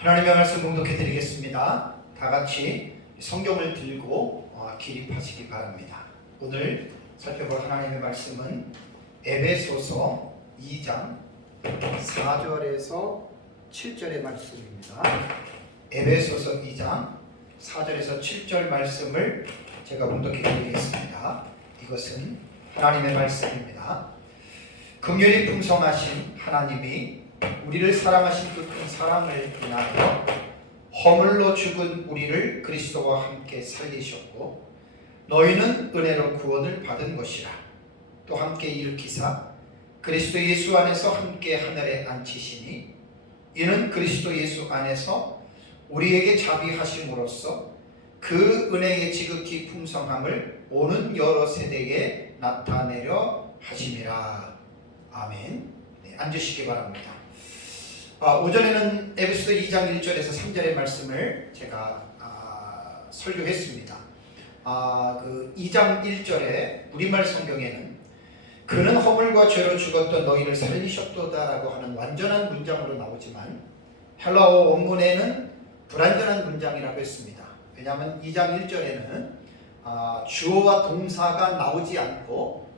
하나님의 말씀 봉독해 드리겠습니다. 다 같이 성경을 들고 기립하시기 바랍니다. 오늘 살펴볼 하나님의 말씀은 에베소서 2장 4절에서 7절의 말씀입니다. 에베소서 2장 4절에서 7절 말씀을 제가 봉독해 드리겠습니다. 이것은 하나님의 말씀입니다. 긍휼이 풍성하신 하나님이 우리를 사랑하신 그 큰 사랑을 인하여 허물로 죽은 우리를 그리스도와 함께 살리셨고 너희는 은혜로 구원을 받은 것이라. 또 함께 일으키사 그리스도 예수 안에서 함께 하늘에 앉히시니 이는 그리스도 예수 안에서 우리에게 자비하심으로써 그 은혜의 지극히 풍성함을 오는 여러 세대에 나타내려 하심이라. 아멘. 앉으시기 바랍니다. 오전에는 에베소서 2장 1절에서 3절의 말씀을 제가 설교했습니다. 그 2장 1절에 우리말 성경에는 그는 허물과 죄로 죽었던 너희를 살리셨도다라고 하는 완전한 문장으로 나오지만 헬라어 원문에는 불완전한 문장이라고 했습니다. 왜냐하면 2장 1절에는 주어와 동사가 나오지 않고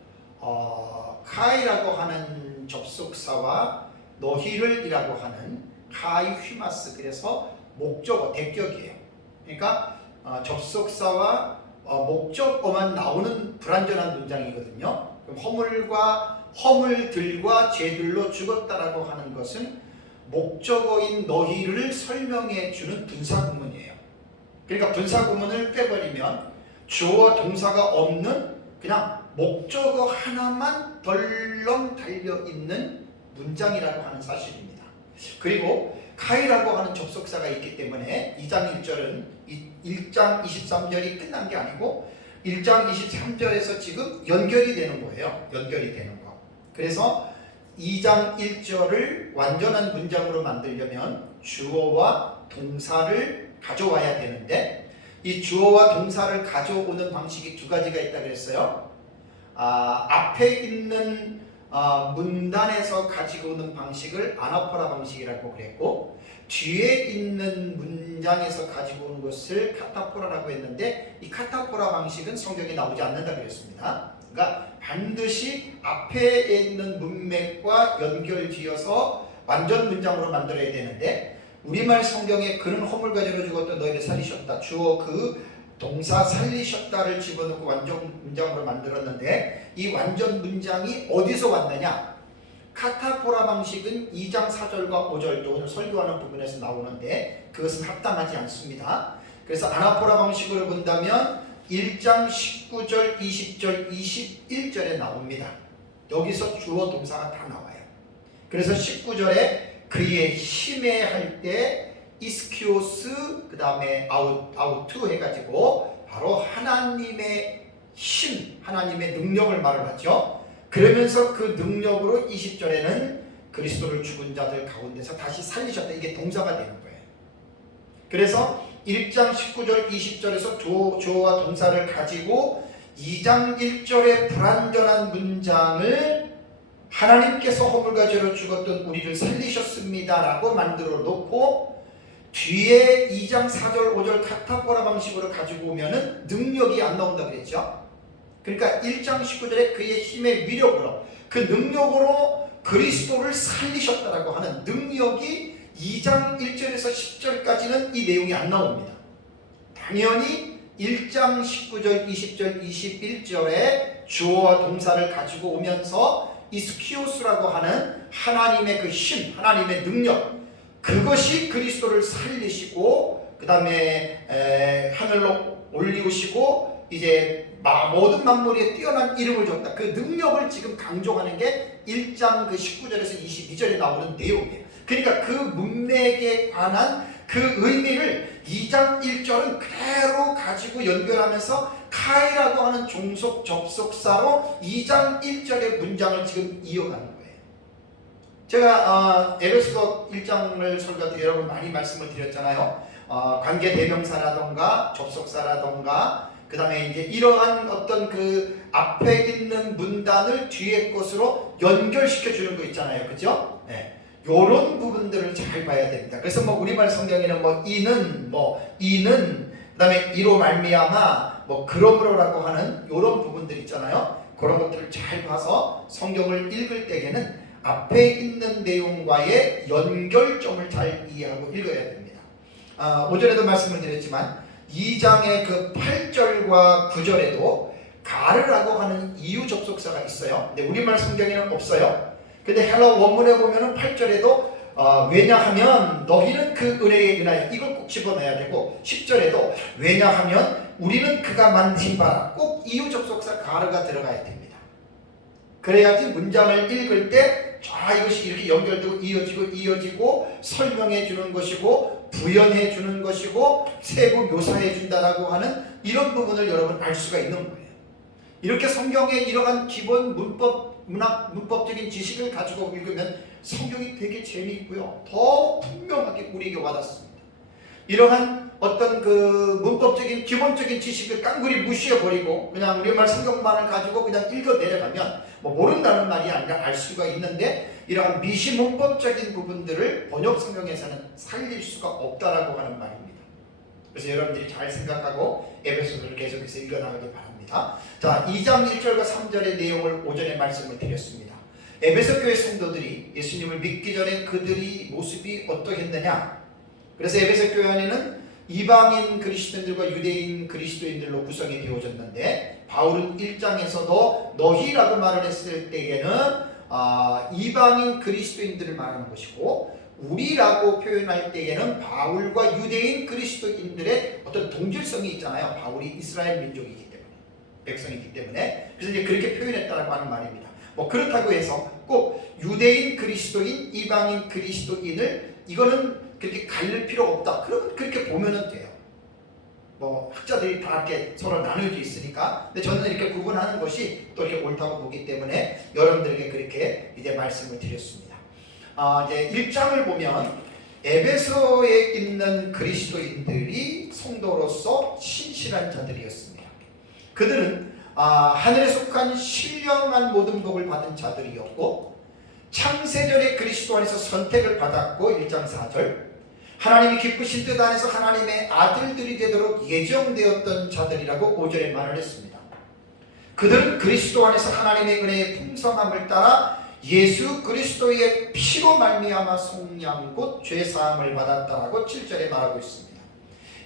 카이라고 하는 접속사와 너희를 이라고 하는 카이 휘마스, 그래서 목적어, 대격이에요. 그러니까 접속사와 목적어만 나오는 불완전한 문장이거든요. 그럼 허물들과 죄들로 죽었다라고 하는 것은 목적어인 너희를 설명해 주는 분사구문이에요. 그러니까 분사구문을 빼버리면 주어와 동사가 없는 그냥 목적어 하나만 덜렁 달려있는 문장이라고 하는 사실입니다. 그리고 카이라고 하는 접속사가 있기 때문에 2장 1절은 1장 23절이 끝난 게 아니고 1장 23절에서 지금 연결이 되는 거예요. 연결이 되는 거. 그래서 2장 1절을 완전한 문장으로 만들려면 주어와 동사를 가져와야 되는데 이 주어와 동사를 가져오는 방식이 두 가지가 있다고 했어요. 앞에 있는 문단에서 가지고 오는 방식을 아나포라 방식이라고 그랬고 뒤에 있는 문장에서 가지고 오는 것을 카타포라라고 했는데 이 카타포라 방식은 성경에 나오지 않는다고 그랬습니다. 그러니까 반드시 앞에 있는 문맥과 연결지어서 완전 문장으로 만들어야 되는데 우리말 성경에 그는 허물과 죄로 죽었던 너희를 살리셨다, 주어 그 동사 살리셨다를 집어넣고 완전 문장으로 만들었는데 이 완전 문장이 어디서 왔느냐? 카타포라 방식은 2장 4절과 5절, 또 오늘 설교하는 부분에서 나오는데 그것은 합당하지 않습니다. 그래서 아나포라 방식으로 본다면 1장 19절, 20절, 21절에 나옵니다. 여기서 주어 동사가 다 나와요. 그래서 19절에 그의 힘에 할 때 이스키오스 그 다음에 아우투 해가지고 바로 하나님의 힘, 하나님의 능력을 말을 하죠. 그러면서 그 능력으로 20절에는 그리스도를 죽은 자들 가운데서 다시 살리셨다. 이게 동사가 되는 거예요. 그래서 1장 19절 20절에서 주어와 동사를 가지고 2장 1절의 불완전한 문장을 하나님께서 허물과 죄로 죽었던 우리를 살리셨습니다 라고 만들어 놓고 뒤에 2장 4절 5절 카타포라 방식으로 가지고 오면은 능력이 안 나온다 그랬죠. 그러니까 1장 19절에 그의 힘의 위력으로 그 능력으로 그리스도를 살리셨다라고 하는 능력이 2장 1절에서 10절까지는 이 내용이 안 나옵니다. 당연히 1장 19절 20절 21절에 주어와 동사를 가지고 오면서 이스키오스라고 하는 하나님의 그 힘, 하나님의 능력, 그것이 그리스도를 살리시고 그 다음에 하늘로 올리우시고 이제 모든 만물에 뛰어난 이름을 줬다. 그 능력을 지금 강조하는 게 1장 그 19절에서 22절에 나오는 내용이에요. 그러니까 그 문맥에 관한 그 의미를 2장 1절은 그대로 가지고 연결하면서 카이라고 하는 종속 접속사로 2장 1절의 문장을 지금 이어가는 거예요. 제가 에베소서 1장을 설교할 때 여러 번 많이 말씀을 드렸잖아요. 관계 대명사라던가 접속사라던가 그 다음에 이제 이러한 어떤 그 앞에 있는 문단을 뒤에 것으로 연결시켜 주는 거 있잖아요. 그죠? 네. 요런 부분들을 잘 봐야 됩니다. 그래서 뭐 우리말 성경에는 뭐 이는 그다음에 이로 말미암아 뭐 그러므로라고 하는 요런 부분들 있잖아요. 그런 것들을 잘 봐서 성경을 읽을 때에는 앞에 있는 내용과의 연결점을 잘 이해하고 읽어야 됩니다. 오전에도 말씀을 드렸지만 2장의 그 8절과 9절에도 가르라고 하는 이유 접속사가 있어요. 근데 우리말 성경에는 없어요. 근데 헬라 원문에 보면은 8절에도 왜냐하면 너희는 그 은혜에 인하여 이걸 꼭 집어넣어야 되고 10절에도 왜냐하면 우리는 그가 만드신 바라 꼭 이유 접속사 가르가 들어가야 됩니다. 그래야지 문장을 읽을 때 이것이 이렇게 연결되고 이어지고 설명해 주는 것이고 부연해 주는 것이고 세부 묘사해 준다라고 하는 이런 부분을 여러분 알 수가 있는 거예요. 이렇게 성경의 이러한 기본 문법적인 지식을 가지고 읽으면 성경이 되게 재미있고요. 더 분명하게 우리에게 와닿습니다. 이러한 어떤 그 문법적인 기본적인 지식을 깡그리 무시해버리고 그냥 우리말 성경만을 가지고 그냥 읽어 내려가면 뭐 모른다는 말이 아니라 알 수가 있는데 이러한 미시문법적인 부분들을 번역 성경에서는 살릴 수가 없다라고 하는 말입니다. 그래서 여러분들이 잘 생각하고 에베소서를 계속해서 읽어나가기 바랍니다. 자, 2장 1절과 3절의 내용을 오전에 말씀을 드렸습니다. 에베소 교회 성도들이 예수님을 믿기 전에 그들이 모습이 어떠했느냐. 그래서 에베소 교회 안에는 이방인 그리스도인들과 유대인 그리스도인들로 구성이 되어졌는데 바울은 1장에서도 너희라고 말을 했을 때에는 이방인 그리스도인들을 말하는 것이고 우리라고 표현할 때에는 바울과 유대인 그리스도인들의 어떤 동질성이 있잖아요. 바울이 이스라엘 민족이기 때문에 백성이기 때문에 그래서 이제 그렇게 표현했다라고 하는 말입니다. 뭐 그렇다고 해서 꼭 유대인 그리스도인 이방인 그리스도인을 이거는 그렇게 갈릴 필요가 없다. 그러면 그렇게 보면은 돼요. 뭐 학자들이 다 이렇게 서로 나누어져 있으니까. 근데 저는 이렇게 구분하는 것이 또 이렇게 옳다고 보기 때문에 여러분들에게 그렇게 이제 말씀을 드렸습니다. 이제 1장을 보면 에베소에 있는 그리스도인들이 성도로서 신실한 자들이었습니다. 그들은 하늘에 속한 신령한 모든 복을 받은 자들이었고 창세전에 그리스도 안에서 선택을 받았고 1장 4절 하나님이 기쁘신 뜻 안에서 하나님의 아들들이 되도록 예정되었던 자들이라고 5절에 말을 했습니다. 그들은 그리스도 안에서 하나님의 은혜의 풍성함을 따라 예수 그리스도의 피로 말미암아 속량 곧 죄사함을 받았다라고 7절에 말하고 있습니다.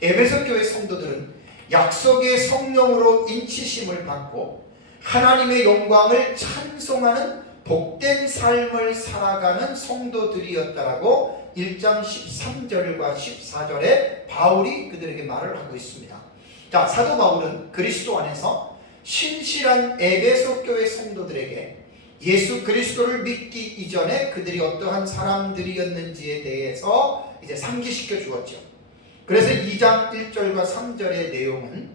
에베소 교회 성도들은 약속의 성령으로 인치심을 받고 하나님의 영광을 찬송하는 복된 삶을 살아가는 성도들이었다라고 1장 13절과 14절에 바울이 그들에게 말을 하고 있습니다. 자, 사도 바울은 그리스도 안에서 신실한 에베소 교회 성도들에게 예수 그리스도를 믿기 이전에 그들이 어떠한 사람들이었는지에 대해서 이제 상기시켜 주었죠. 그래서 2장 1절과 3절의 내용은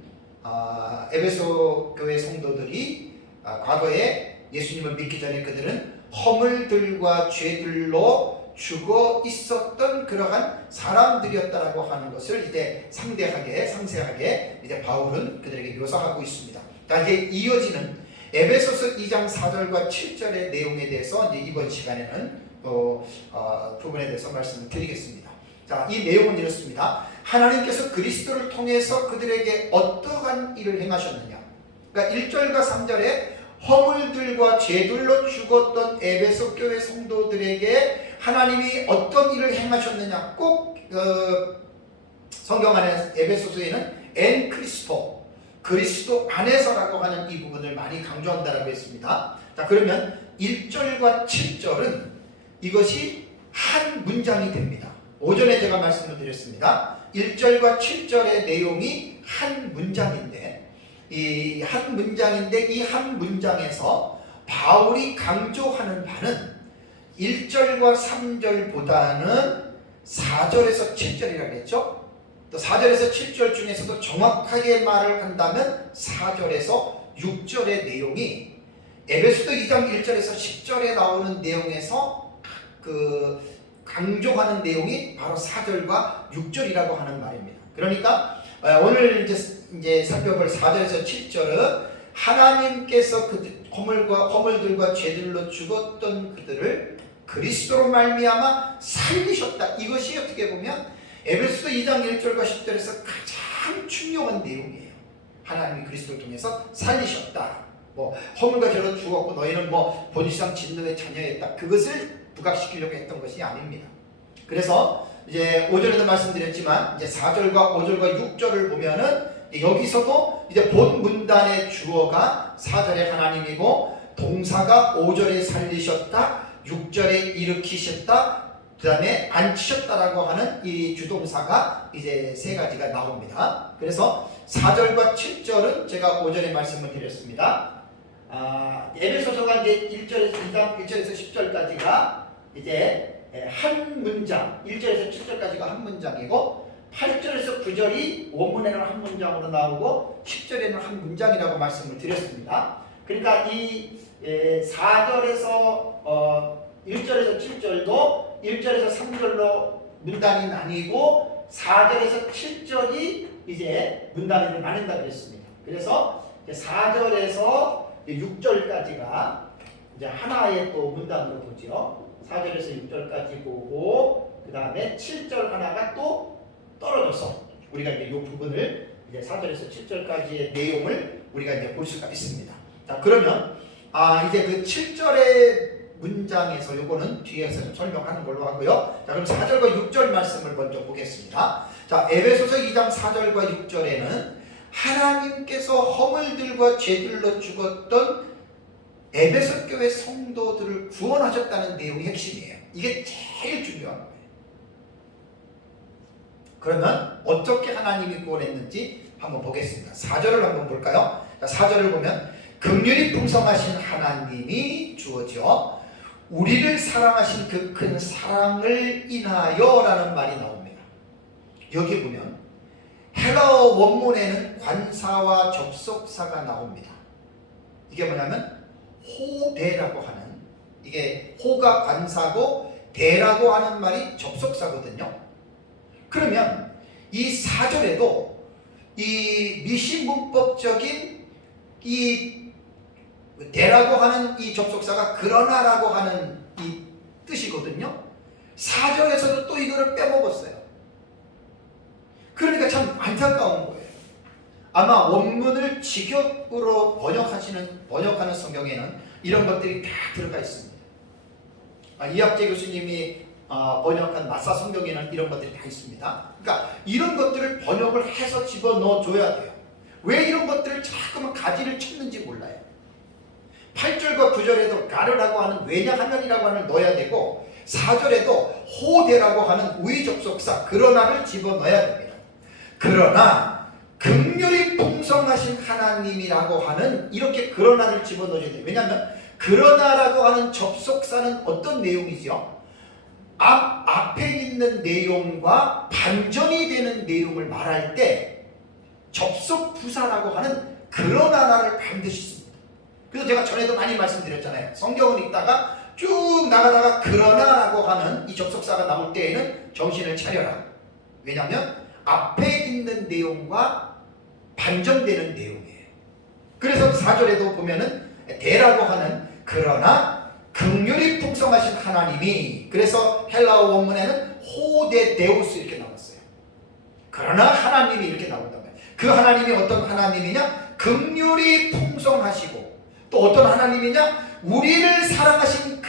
에베소 교회 성도들이 과거에 예수님을 믿기 전에 그들은 허물들과 죄들로 죽어 있었던 그러한 사람들이었다라고 하는 것을 이제 상세하게 이제 바울은 그들에게 묘사하고 있습니다. 자, 이제 이어지는 에베소서 2장 4절과 7절의 내용에 대해서 이제 이번 시간에는 부분에 대해서 말씀을 드리겠습니다. 자, 이 내용은 이렇습니다. 하나님께서 그리스도를 통해서 그들에게 어떠한 일을 행하셨느냐. 그러니까 1절과 3절에 허물들과 죄들로 죽었던 에베소 교회 성도들에게 하나님이 어떤 일을 행하셨느냐. 꼭 성경 안에 에베소서에는 엔 크리스토 그리스도 안에서라고 하는 이 부분을 많이 강조한다라고 했습니다. 자, 그러면 1절과 7절은 이것이 한 문장이 됩니다. 오전에 제가 말씀을 드렸습니다. 1절과 7절의 내용이 한 문장인데 이 한 문장에서 바울이 강조하는 바는 1절과 3절보다는 4절에서 7절이라고 했죠. 또 4절에서 7절 중에서도 정확하게 말을 한다면 4절에서 6절의 내용이 에베소서 2장 1절에서 10절에 나오는 내용에서 그 강조하는 내용이 바로 4절과 6절이라고 하는 말입니다. 그러니까 오늘 이제 살펴볼 4절에서 7절은 하나님께서 그 허물들과 죄들로 죽었던 그리스도로 말미암아 살리셨다. 이것이 어떻게 보면 에베소서 2장 1절과 10절에서 가장 중요한 내용이에요. 하나님이 그리스도를 통해서 살리셨다. 뭐 허물과 죄로 죽었고 너희는 뭐 본유상 진노의 자녀였다. 그것을 부각시키려고 했던 것이 아닙니다. 그래서 이제 5절에도 말씀드렸지만 이제 4절과 5절과 6절을 보면은 여기서도 이제 본 문단의 주어가 4절에 하나님이고 동사가 5절에 살리셨다, 6절에 일으키셨다, 그 다음에 앉히셨다라고 하는 이 주동사가 이제 세 가지가 나옵니다. 그래서 4절과 7절은 제가 5절에 말씀을 드렸습니다. 에베소서가 이제 1절에서 10절까지가 이제 한 문장, 1절에서 7절까지가 한 문장이고 8절에서 9절이 원문에는 한 문장으로 나오고 10절에는 한 문장이라고 말씀을 드렸습니다. 그러니까 이 4절에서 1절에서 7절도 1절에서 3절로 문단이 나뉘고 4절에서 7절이 이제 문단으로 나뉜다 그랬습니다. 그래서 4절에서 6절까지가 이제 하나의 또 문단으로 보죠. 4절에서 6절까지 보고 그 다음에 7절 하나가 또 떨어져서 우리가 이제 이 부분을 이제 4절에서 7절까지의 내용을 우리가 이제 볼 수가 있습니다. 자, 그러면 이제 그 7절의 문장에서 요거는 뒤에서 좀 설명하는 걸로 하고요. 자, 그럼 4절과 6절 말씀을 먼저 보겠습니다. 자, 에베소서 2장 4절과 6절에는 하나님께서 허물들과 죄들로 죽었던 에베소 교회 성도들을 구원하셨다는 내용이 핵심이에요. 이게 제일 중요한 거예요. 그러면 어떻게 하나님이 구원했는지 한번 보겠습니다. 4절을 한번 볼까요? 자, 4절을 보면 긍휼이 풍성하신 하나님이 주어져 우리를 사랑하신 그 큰 사랑을 인하여 라는 말이 나옵니다. 여기 보면 헬라어 원문에는 관사와 접속사가 나옵니다. 이게 뭐냐면 호대라고 하는, 이게 호가 관사고 대라고 하는 말이 접속사거든요. 그러면 이 4절에도 이 미시문법적인 이 대라고 하는 이 접속사가 그러나라고 하는 이 뜻이거든요. 4절에서도 또 이거를 빼먹었어요. 그러니까 참 안타까운 거예요. 아마 원문을 직역으로 번역하는 성경에는 이런 것들이 다 들어가 있습니다. 이학재 교수님이 번역한 마사 성경에는 이런 것들이 다 있습니다. 그러니까 이런 것들을 번역을 해서 집어넣어 줘야 돼요. 왜 이런 것들을 자꾸만 가지를 찾는지 몰라요. 8절과 9절에도 가르라고 하는 왜냐하면이라고 하는 넣어야 되고 4절에도 호대라고 하는 우의접속사 그러나를 집어넣어야 됩니다. 그러나 긍휼이 풍성하신 하나님이라고 하는 이렇게 그러나를 집어넣어야 돼요. 왜냐하면 그러나라고 하는 접속사는 어떤 내용이죠? 앞에 있는 내용과 반전이 되는 내용을 말할 때 접속 부사라고 하는 그러나를 반드시 씁니다. 그래서 제가 전에도 많이 말씀드렸잖아요. 성경을 읽다가 쭉 나가다가 그러나라고 하는 이 접속사가 나올 때에는 정신을 차려라. 왜냐하면 앞에 있는 내용과 반전되는 내용이에요. 그래서 4절에도 보면은 대라고 하는 그러나 긍휼이 풍성하신 하나님이, 그래서 헬라어 원문에는 호데 데우스 이렇게 나왔어요. 그러나 하나님이 이렇게 나온단 말이에요. 그 하나님이 어떤 하나님이냐? 긍휼이 풍성하시고 또 어떤 하나님이냐? 우리를 사랑하신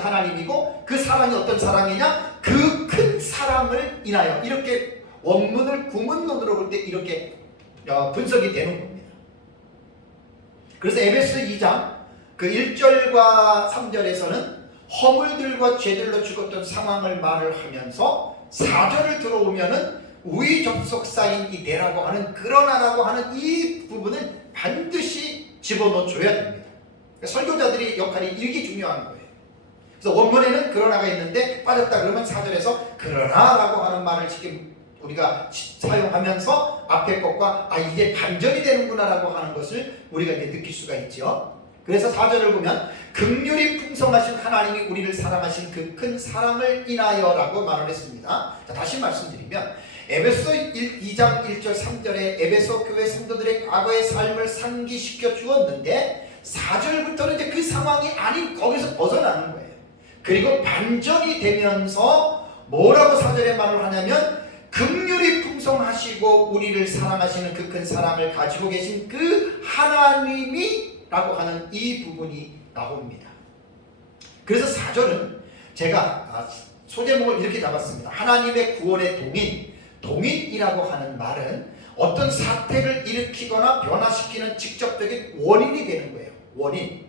하나님이고 그 사랑이 어떤 사랑이냐? 그 큰 사랑을 인하여, 이렇게 원문을 구문론으로 볼 때 이렇게 분석이 되는 겁니다. 그래서 에베소 2장 그 1절과 3절에서는 허물들과 죄들로 죽었던 상황을 말을 하면서 4절을 들어오면은 우의 접속사인 이 대라고 하는 그러나라고 하는 이 부분을 반드시 집어넣어 줘야 됩니다. 설교자들의 역할이 이게 중요한 거예요. 그래서 원문에는 그러나가 있는데 빠졌다 그러면 4절에서 그러나라고 하는 말을 지금 우리가 사용하면서 앞에 것과 이게 반전이 되는구나라고 하는 것을 우리가 이제 느낄 수가 있죠. 그래서 4절을 보면 긍휼이 풍성하신 하나님이 우리를 사랑하신 그 큰 사랑을 인하여라고 말을 했습니다. 자, 다시 말씀드리면 에베소 2장 1절 3절에 에베소 교회 성도들의 과거의 삶을 상기시켜 주었는데 4절부터는 이제 그 상황이 아닌 거기서 벗어나는 거예요. 그리고 반전이 되면서 뭐라고 4절에 말을 하냐면 긍휼이 풍성하시고 우리를 사랑하시는 그 큰 사랑을 가지고 계신 그 하나님이 라고 하는 이 부분이 나옵니다. 그래서 4절은 제가 소제목을 이렇게 잡았습니다. 하나님의 구원의 동인이라고 하는 말은 어떤 사태를 일으키거나 변화시키는 직접적인 원인이 되는 거예요. 원인.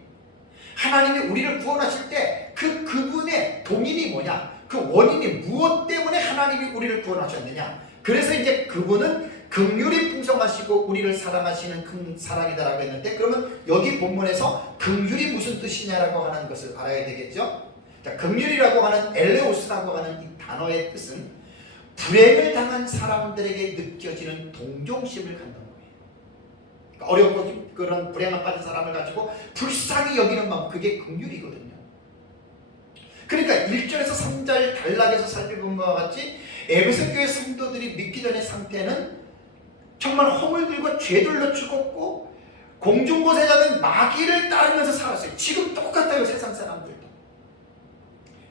하나님이 우리를 구원하실 때 그분의 동인이 뭐냐? 그 원인이 무엇 때문에 하나님이 우리를 구원하셨느냐? 그래서 이제 그분은 긍휼이 풍성하시고 우리를 사랑하시는 큰 사랑이다라고 했는데, 그러면 여기 본문에서 긍휼이 무슨 뜻이냐라고 하는 것을 알아야 되겠죠? 자, 긍휼이라고 하는 엘레오스라고 하는 이 단어의 뜻은 불행을 당한 사람들에게 느껴지는 동정심을 갖는 거예요. 그러니까 어렵고 그런 불행을 받은 사람을 가지고 불쌍히 여기는 마음, 그게 긍휼이거든요. 그러니까 1절에서 3절 단락에서 살펴본 것과 같이 에베소 교회 성도들이 믿기 전의 상태는 정말 허물들과 죄들로 죽었고 공중곳에 잡은 마귀를 따르면서 살았어요. 지금 똑같아요, 세상 사람들도.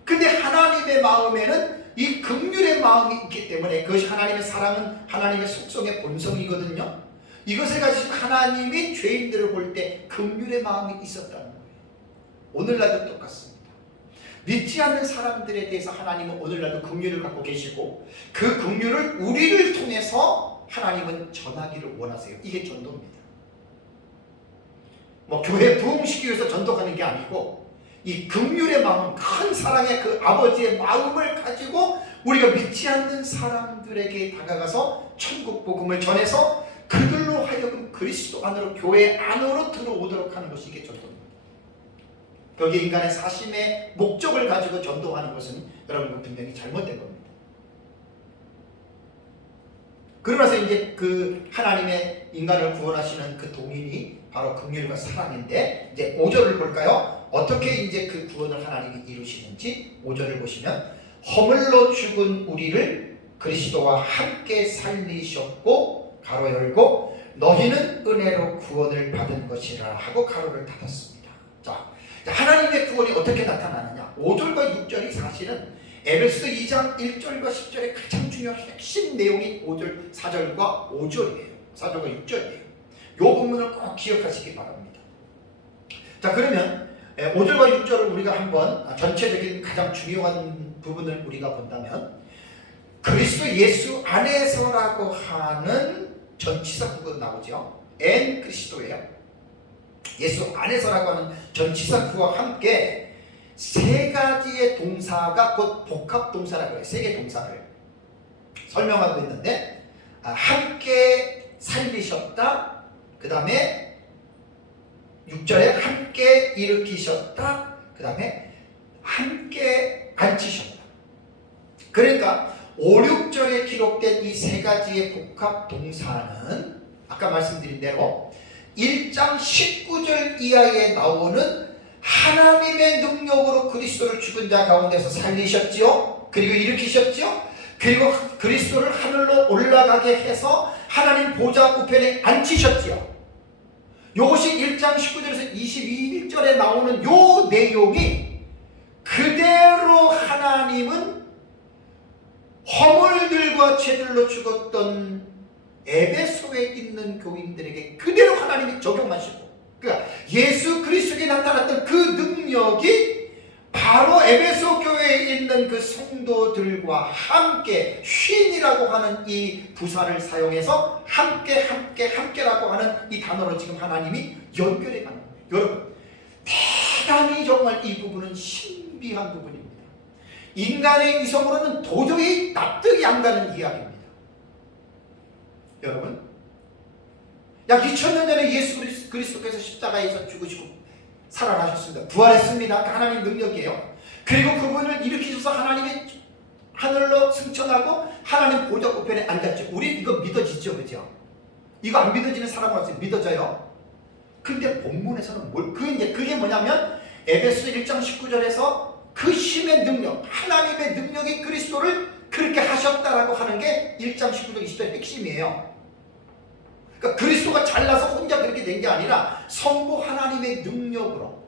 근데 하나님의 마음에는 이 긍휼의 마음이 있기 때문에, 그것이 하나님의 사랑은 하나님의 속성의 본성이거든요. 이것을 가지고 하나님이 죄인들을 볼 때 긍휼의 마음이 있었다는 거예요. 오늘날도 똑같습니다. 믿지 않는 사람들에 대해서 하나님은 오늘날도 긍휼을 갖고 계시고 그 긍휼을 우리를 통해서 하나님은 전하기를 원하세요. 이게 전도입니다. 뭐 교회 부흥시키기 위해서 전도하는 게 아니고 이 긍휼의 마음, 큰 사랑의 그 아버지의 마음을 가지고 우리가 믿지 않는 사람들에게 다가가서 천국 복음을 전해서 그들로 하여금 그리스도 안으로, 교회 안으로 들어오도록 하는 것이 이게 전도입니다. 거기에 인간의 사심의 목적을 가지고 전도하는 것은 여러분 분명히 잘못된 겁니다. 그러면서 이제 그 하나님의 인간을 구원하시는 그 동인이 바로 긍휼과 사랑인데, 이제 5절을 볼까요? 어떻게 이제 그 구원을 하나님이 이루시는지 5절을 보시면, 허물로 죽은 우리를 그리스도와 함께 살리셨고 가로 열고 너희는 은혜로 구원을 받은 것이라 하고 가로를 닫았습니다. 자, 하나님의 구원이 어떻게 나타나느냐? 5절과 6절이 사실은 에베소 2장 1절과 10절의 가장 중요한 핵심 내용이 5절, 4절과 5절이에요. 4절과 6절이에요. 이 부분을 꼭 기억하시기 바랍니다. 자, 그러면 5절과 6절을 우리가 한번 전체적인 가장 중요한 부분을 우리가 본다면, 그리스도 예수 안에서라고 하는 전치사 구가 나오죠. 엔 그리스도예요. 예수 안에서라고 하는 전치사 구와 함께 세 가지의 동사가 곧 복합 동사라고 해요. 세 개의 동사를 설명하고 있는데, 함께 살리셨다, 그 다음에 6절에 함께 일으키셨다, 그 다음에 함께 앉히셨다. 그러니까 5, 6절에 기록된 이 세 가지의 복합 동사는 아까 말씀드린 대로 1장 19절 이하에 나오는 하나님의 능력으로 그리스도를 죽은 자 가운데서 살리셨지요, 그리고 일으키셨지요, 그리고 그리스도를 하늘로 올라가게 해서 하나님 보좌 우편에 앉히셨지요. 이것이 1장 19절에서 22절에 나오는 요 내용이 그대로 하나님은 허물들과 죄들로 죽었던 에베소에 있는 교인들에게 그대로 하나님이 적용하시고, 그러니까 예수 그리스도에 나타났던 그 능력이 바로 에베소 교회에 있는 그 성도들과 함께, 쉰이라고 하는 이 부사를 사용해서 함께라고 하는 이 단어로 지금 하나님이 연결해 가는 거예요. 여러분, 대단히 정말 이 부분은 신비한 부분입니다. 인간의 이성으로는 도저히 납득이 안 가는 이야기입니다. 여러분, 약 2000년 전에 예수 그리스도께서 십자가에서 죽으시고 살아나셨습니다. 부활했습니다. 하나님 능력이에요. 그리고 그분을 일으키셔서 하나님의 하늘로 승천하고 하나님 보좌 우편에 앉았죠. 우리 이거 믿어지죠, 그죠? 이거 안 믿어지는 사람은 없어요. 믿어져요. 근데 본문에서는 그게 뭐냐면 에베소 1장 19절에서 그 힘의 능력, 하나님의 능력이 그리스도를 그렇게 하셨다라고 하는 게 1장 19절 20절의 핵심이에요. 그러니까 그리스도가 잘나서 혼자 그렇게 된 게 아니라 성부 하나님의 능력으로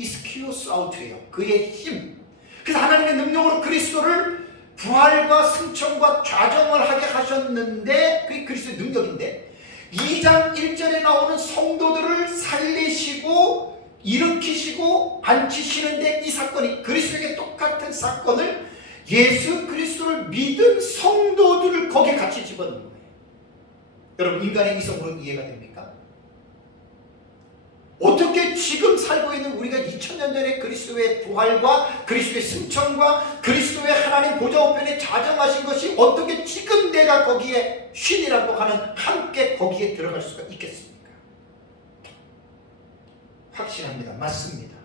이스키오스 아우트예요. 그의 힘. 그래서 하나님의 능력으로 그리스도를 부활과 승천과 좌정을 하게 하셨는데 그게 그리스도의 능력인데 2장 1절에 나오는 성도들을 살리시고 일으키시고 앉히시는데 이 사건이 그리스도에게 똑같은 사건을 예수 그리스도를 믿은 성도들을 거기에 같이 집어넣는 거예요. 여러분 인간의 이성으로 이해가 됩니까? 어떻게 지금 살고 있는 우리가 2000년 전에 그리스도의 부활과 그리스도의 승천과 그리스도의 하나님 보좌 우편에 자정하신 것이 어떻게 지금 내가 거기에 쉰이라고 하는 함께 거기에 들어갈 수가 있겠습니까? 확실합니다. 맞습니다.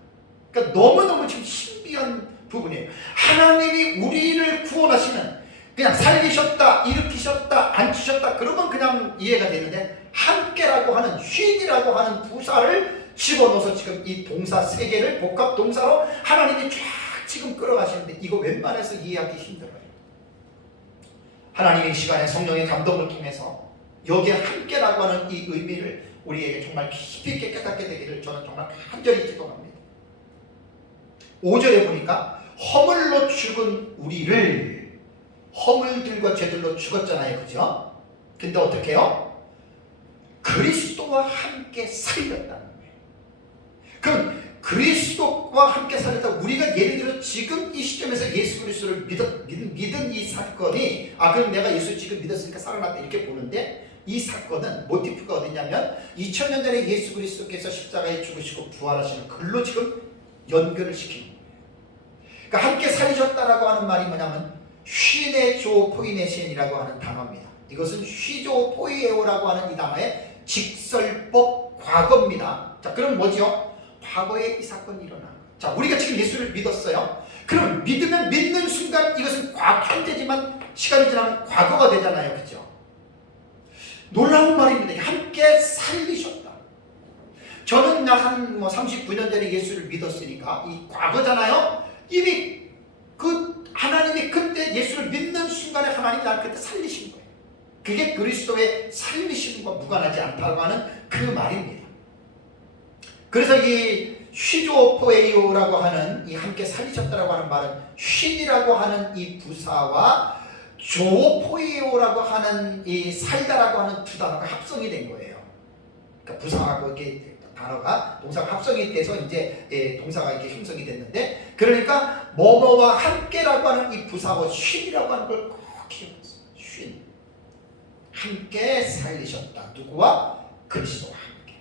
그러니까 너무너무 지금 신비한 부분이에요. 하나님이 우리를 구원하시는 그냥 살리셨다, 일으키셨다, 앉히셨다 그러면 그냥 이해가 되는데 함께라고 하는 쉰이라고 하는 부사를 집어넣어서 지금 이 동사 세 개를 복합 동사로 하나님이 쫙 지금 끌어가시는데 이거 웬만해서 이해하기 힘들어요. 하나님의 시간에 성령의 감동을 통해서 여기에 함께라고 하는 이 의미를 우리에게 정말 깊이 있게 깨닫게 되기를 저는 정말 간절히 기도합니다. 5절에 보니까 허물로 죽은 우리를 허물들과 죄들로 죽었잖아요. 그죠? 근데 어떻게 해요? 그리스도와 함께 살렸다는 거예요. 그럼 그리스도와 함께 살렸다. 우리가 예를 들어 지금 이 시점에서 예수 그리스도를 믿은 이 사건이 그럼 내가 예수 지금 믿었으니까 살아났다 이렇게 보는데 이 사건은 모티프가 어디냐면 2000년 전에 예수 그리스도께서 십자가에 죽으시고 부활하시는 글로 지금 연결을 시키는 거예요. 그러니까 함께 살리셨다라고 하는 말이 뭐냐면 쉬네조 포이네신이라고 하는 단어입니다. 이것은 쉬조 포이에오라고 하는 이 단어의 직설법 과거입니다. 자, 그럼 뭐죠? 과거에 이 사건이 일어난 거예요. 자, 우리가 지금 예수를 믿었어요. 그럼 믿으면 믿는 순간 이것은 현재지만 시간이 지나면 과거가 되잖아요. 그죠? 놀라운 말입니다. 함께 살리셨다. 저는 한 39년 전에 예수를 믿었으니까 이 과거잖아요. 이미 하나님이 그때 예수를 믿는 순간에 하나님이 나를 그때 살리신 거예요. 그게 그리스도의 살리심과 무관하지 않다고 하는 그 말입니다. 그래서 이 쉬조포에이오라고 하는 이 함께 살리셨다라고 하는 말은 쉰이라고 하는 이 부사와 조포에이오라고 하는 이 살다라고 하는 두 단어가 합성이 된 거예요. 그러니까 부사하고 이렇게 단어가 동사가 합성이 돼서 이제 동사가 이렇게 형성이 됐는데 그러니까 뭐뭐와 함께라고 하는 이 부사와 쉰이라고 하는 걸 꼭 기억하세요. 쉰. 함께 살리셨다. 누구와? 그리스도와 함께.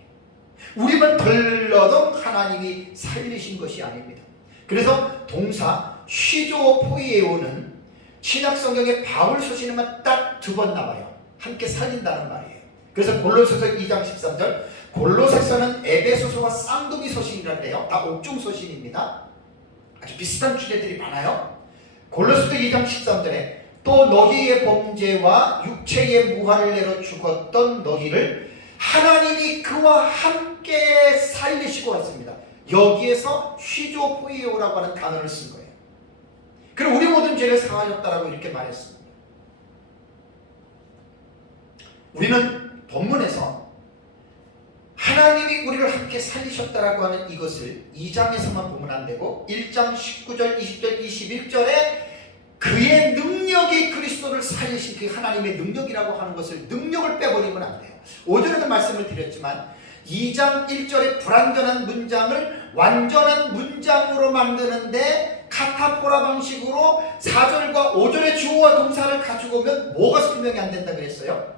우리만 들러도 하나님이 살리신 것이 아닙니다. 그래서 동사 쉬조포이에오는 신약 성경에 바울 서신에만 딱 2번 나와요. 함께 살린다는 말이에요. 그래서 골로새서 2장 13절 골로새서는 에베소서와 쌍둥이 서신이라고 해요. 다 옥중 서신입니다. 아주 비슷한 주제들이 많아요. 골로새서 2장 13절에 또 너희의 범죄와 육체의 무한을 내려 죽었던 너희를 하나님이 그와 함께 살리시고 왔습니다. 여기에서 쉬조포이오라고 하는 단어를 쓴 거예요. 그럼 우리 모든 죄를 사하셨다라고 이렇게 말했습니다. 우리는 본문에서 하나님이 우리를 함께 살리셨다라고 하는 이것을 2장에서만 보면 안 되고 1장 19절, 20절, 21절에 그의 능력이 그리스도를 살리신 그 하나님의 능력이라고 하는 것을 능력을 빼버리면 안 돼요. 5절에도 말씀을 드렸지만 2장 1절의 불완전한 문장을 완전한 문장으로 만드는데 카타포라 방식으로 4절과 5절의 주어와 동사를 가지고 오면 뭐가 설명이 안 된다 그랬어요?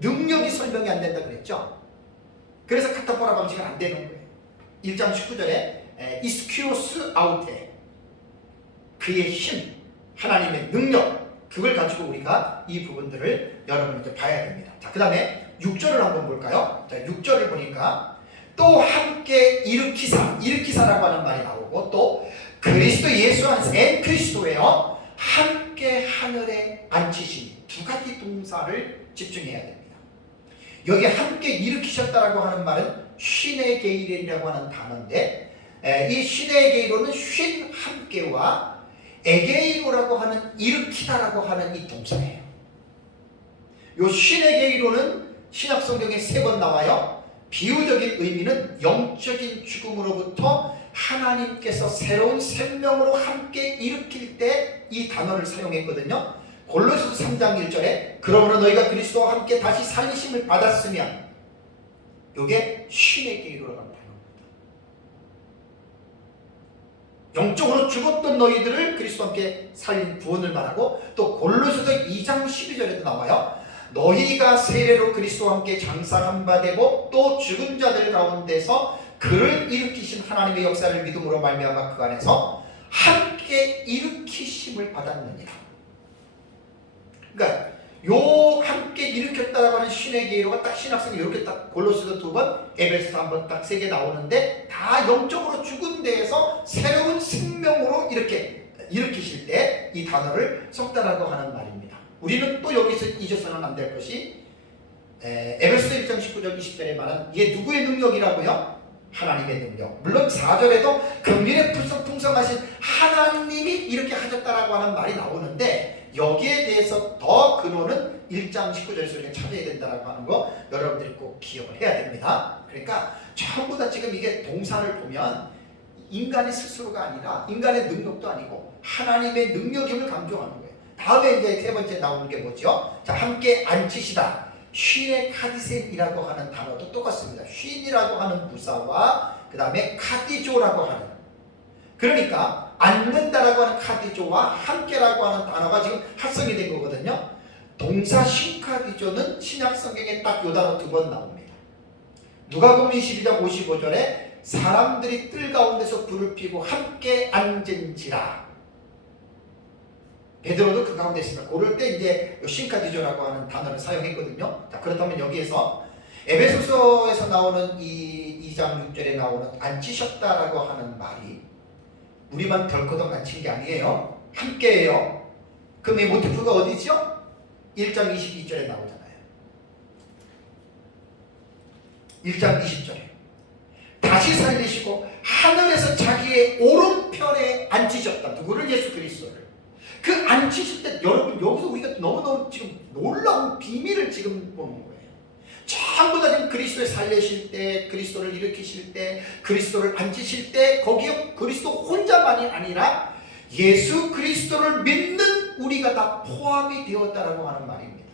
능력이 설명이 안 된다 그랬죠? 그래서 카타포라 방식은 안 되는 거예요. 1장 19절에 이스키오스 아우테 그의 힘, 하나님의 능력 그걸 가지고 우리가 이 부분들을 여러분 이제 봐야 됩니다. 자, 그 다음에 6절을 한번 볼까요? 자, 6절을 보니까 또 함께 일으키사라고 하는 말이 나오고 또 그리스도 예수 안에서 그리스도예요. 함께 하늘에 앉히시니 두 가지 동사를 집중해야 됩니다. 여기 함께 일으키셨다라고 하는 말은 쉬네게이렌이라고 하는 단어인데 이 쉬네게이로는 쉰 함께와 에게이로라고 하는 일으키다라고 하는 이 동사예요. 이 쉬네게이로는 신약 성경에 3번 나와요. 비유적인 의미는 영적인 죽음으로부터 하나님께서 새로운 생명으로 함께 일으킬 때 이 단어를 사용했거든요. 골로새서 3장 1절에 그러므로 너희가 그리스도와 함께 다시 살리심을 받았으면, 이게 신의 계획으로 간 단어입니다. 영적으로 죽었던 너희들을 그리스도와 함께 살린 구원을 말하고, 또 골로새서 2장 12절에도 나와요. 너희가 세례로 그리스도와 함께 장사한 바 되고 또 죽은 자들 가운데서 그를 일으키신 하나님의 역사를 믿음으로 말미암아 그 안에서 함께 일으키심을 받았느니라. 그러니까 요 함께 일으켰다라고 하는 신의 계로가 딱 신학성이 이렇게 딱 골로새서 2번, 에베소서 1번 딱 3개 나오는데, 다 영적으로 죽은 데에서 새로운 생명으로 이렇게 일으키실 때 이 단어를 썼다라고 하는 말입니다. 우리는 또 여기서 잊어서는 안 될 것이 에베소서 1장 19절 20절에 말한 이게 누구의 능력이라고요? 하나님의 능력. 물론 4절에도 긍휼의 풍성하신 하나님이 이렇게 하셨다라고 하는 말이 나오는데, 여기에 대해서 더 근원은 1장 19절에서 우리가 찾아야 된다라고 하는 거 여러분들이 꼭 기억을 해야 됩니다. 그러니까 전부 다 지금 이게 동사를 보면 인간의 스스로가 아니라 인간의 능력도 아니고 하나님의 능력임을 강조하는 거예요. 다음에 이제 세 번째 나오는 게 뭐죠? 자, 함께 앉히시다. 쉰의 카디센이라고 하는 단어도 똑같습니다. 쉰이라고 하는 부사와 그 다음에 카디조라고 하는, 그러니까 앉는다라고 하는 카디조와 함께라고 하는 단어가 지금 합성이 된 거거든요. 동사 신카디조는 신약 성경에 딱 요 단어 2번 나옵니다. 누가복음 22장 55절에 사람들이 뜰 가운데서 불을 피고 함께 앉은지라. 베드로도 그 가운데 있습니다. 그럴 때 이제 신카디조라고 하는 단어를 사용했거든요. 자, 그렇다면 여기에서 에베소서에서 나오는 이 2장 6절에 나오는 앉히셨다라고 하는 말이 우리만 덜커덕 앉힌 게 아니에요. 함께예요. 그럼 이 모티프가 어디죠? 1장 22절에 나오잖아요. 1장 20절에 다시 살리시고 하늘에서 자기의 오른편에 앉히셨다. 누구를? 예수 그리스도를. 그 앉히실 때 여러분 여기서 우리가 너무너무 지금 놀라운 비밀을 지금 보는 거예요. 전부 다 지금 그리스도를 살리실 때, 그리스도를 일으키실 때, 그리스도를 앉히실 때 거기에 그리스도 혼자만이 아니라 예수 그리스도를 믿는 우리가 다 포함이 되었다라고 하는 말입니다.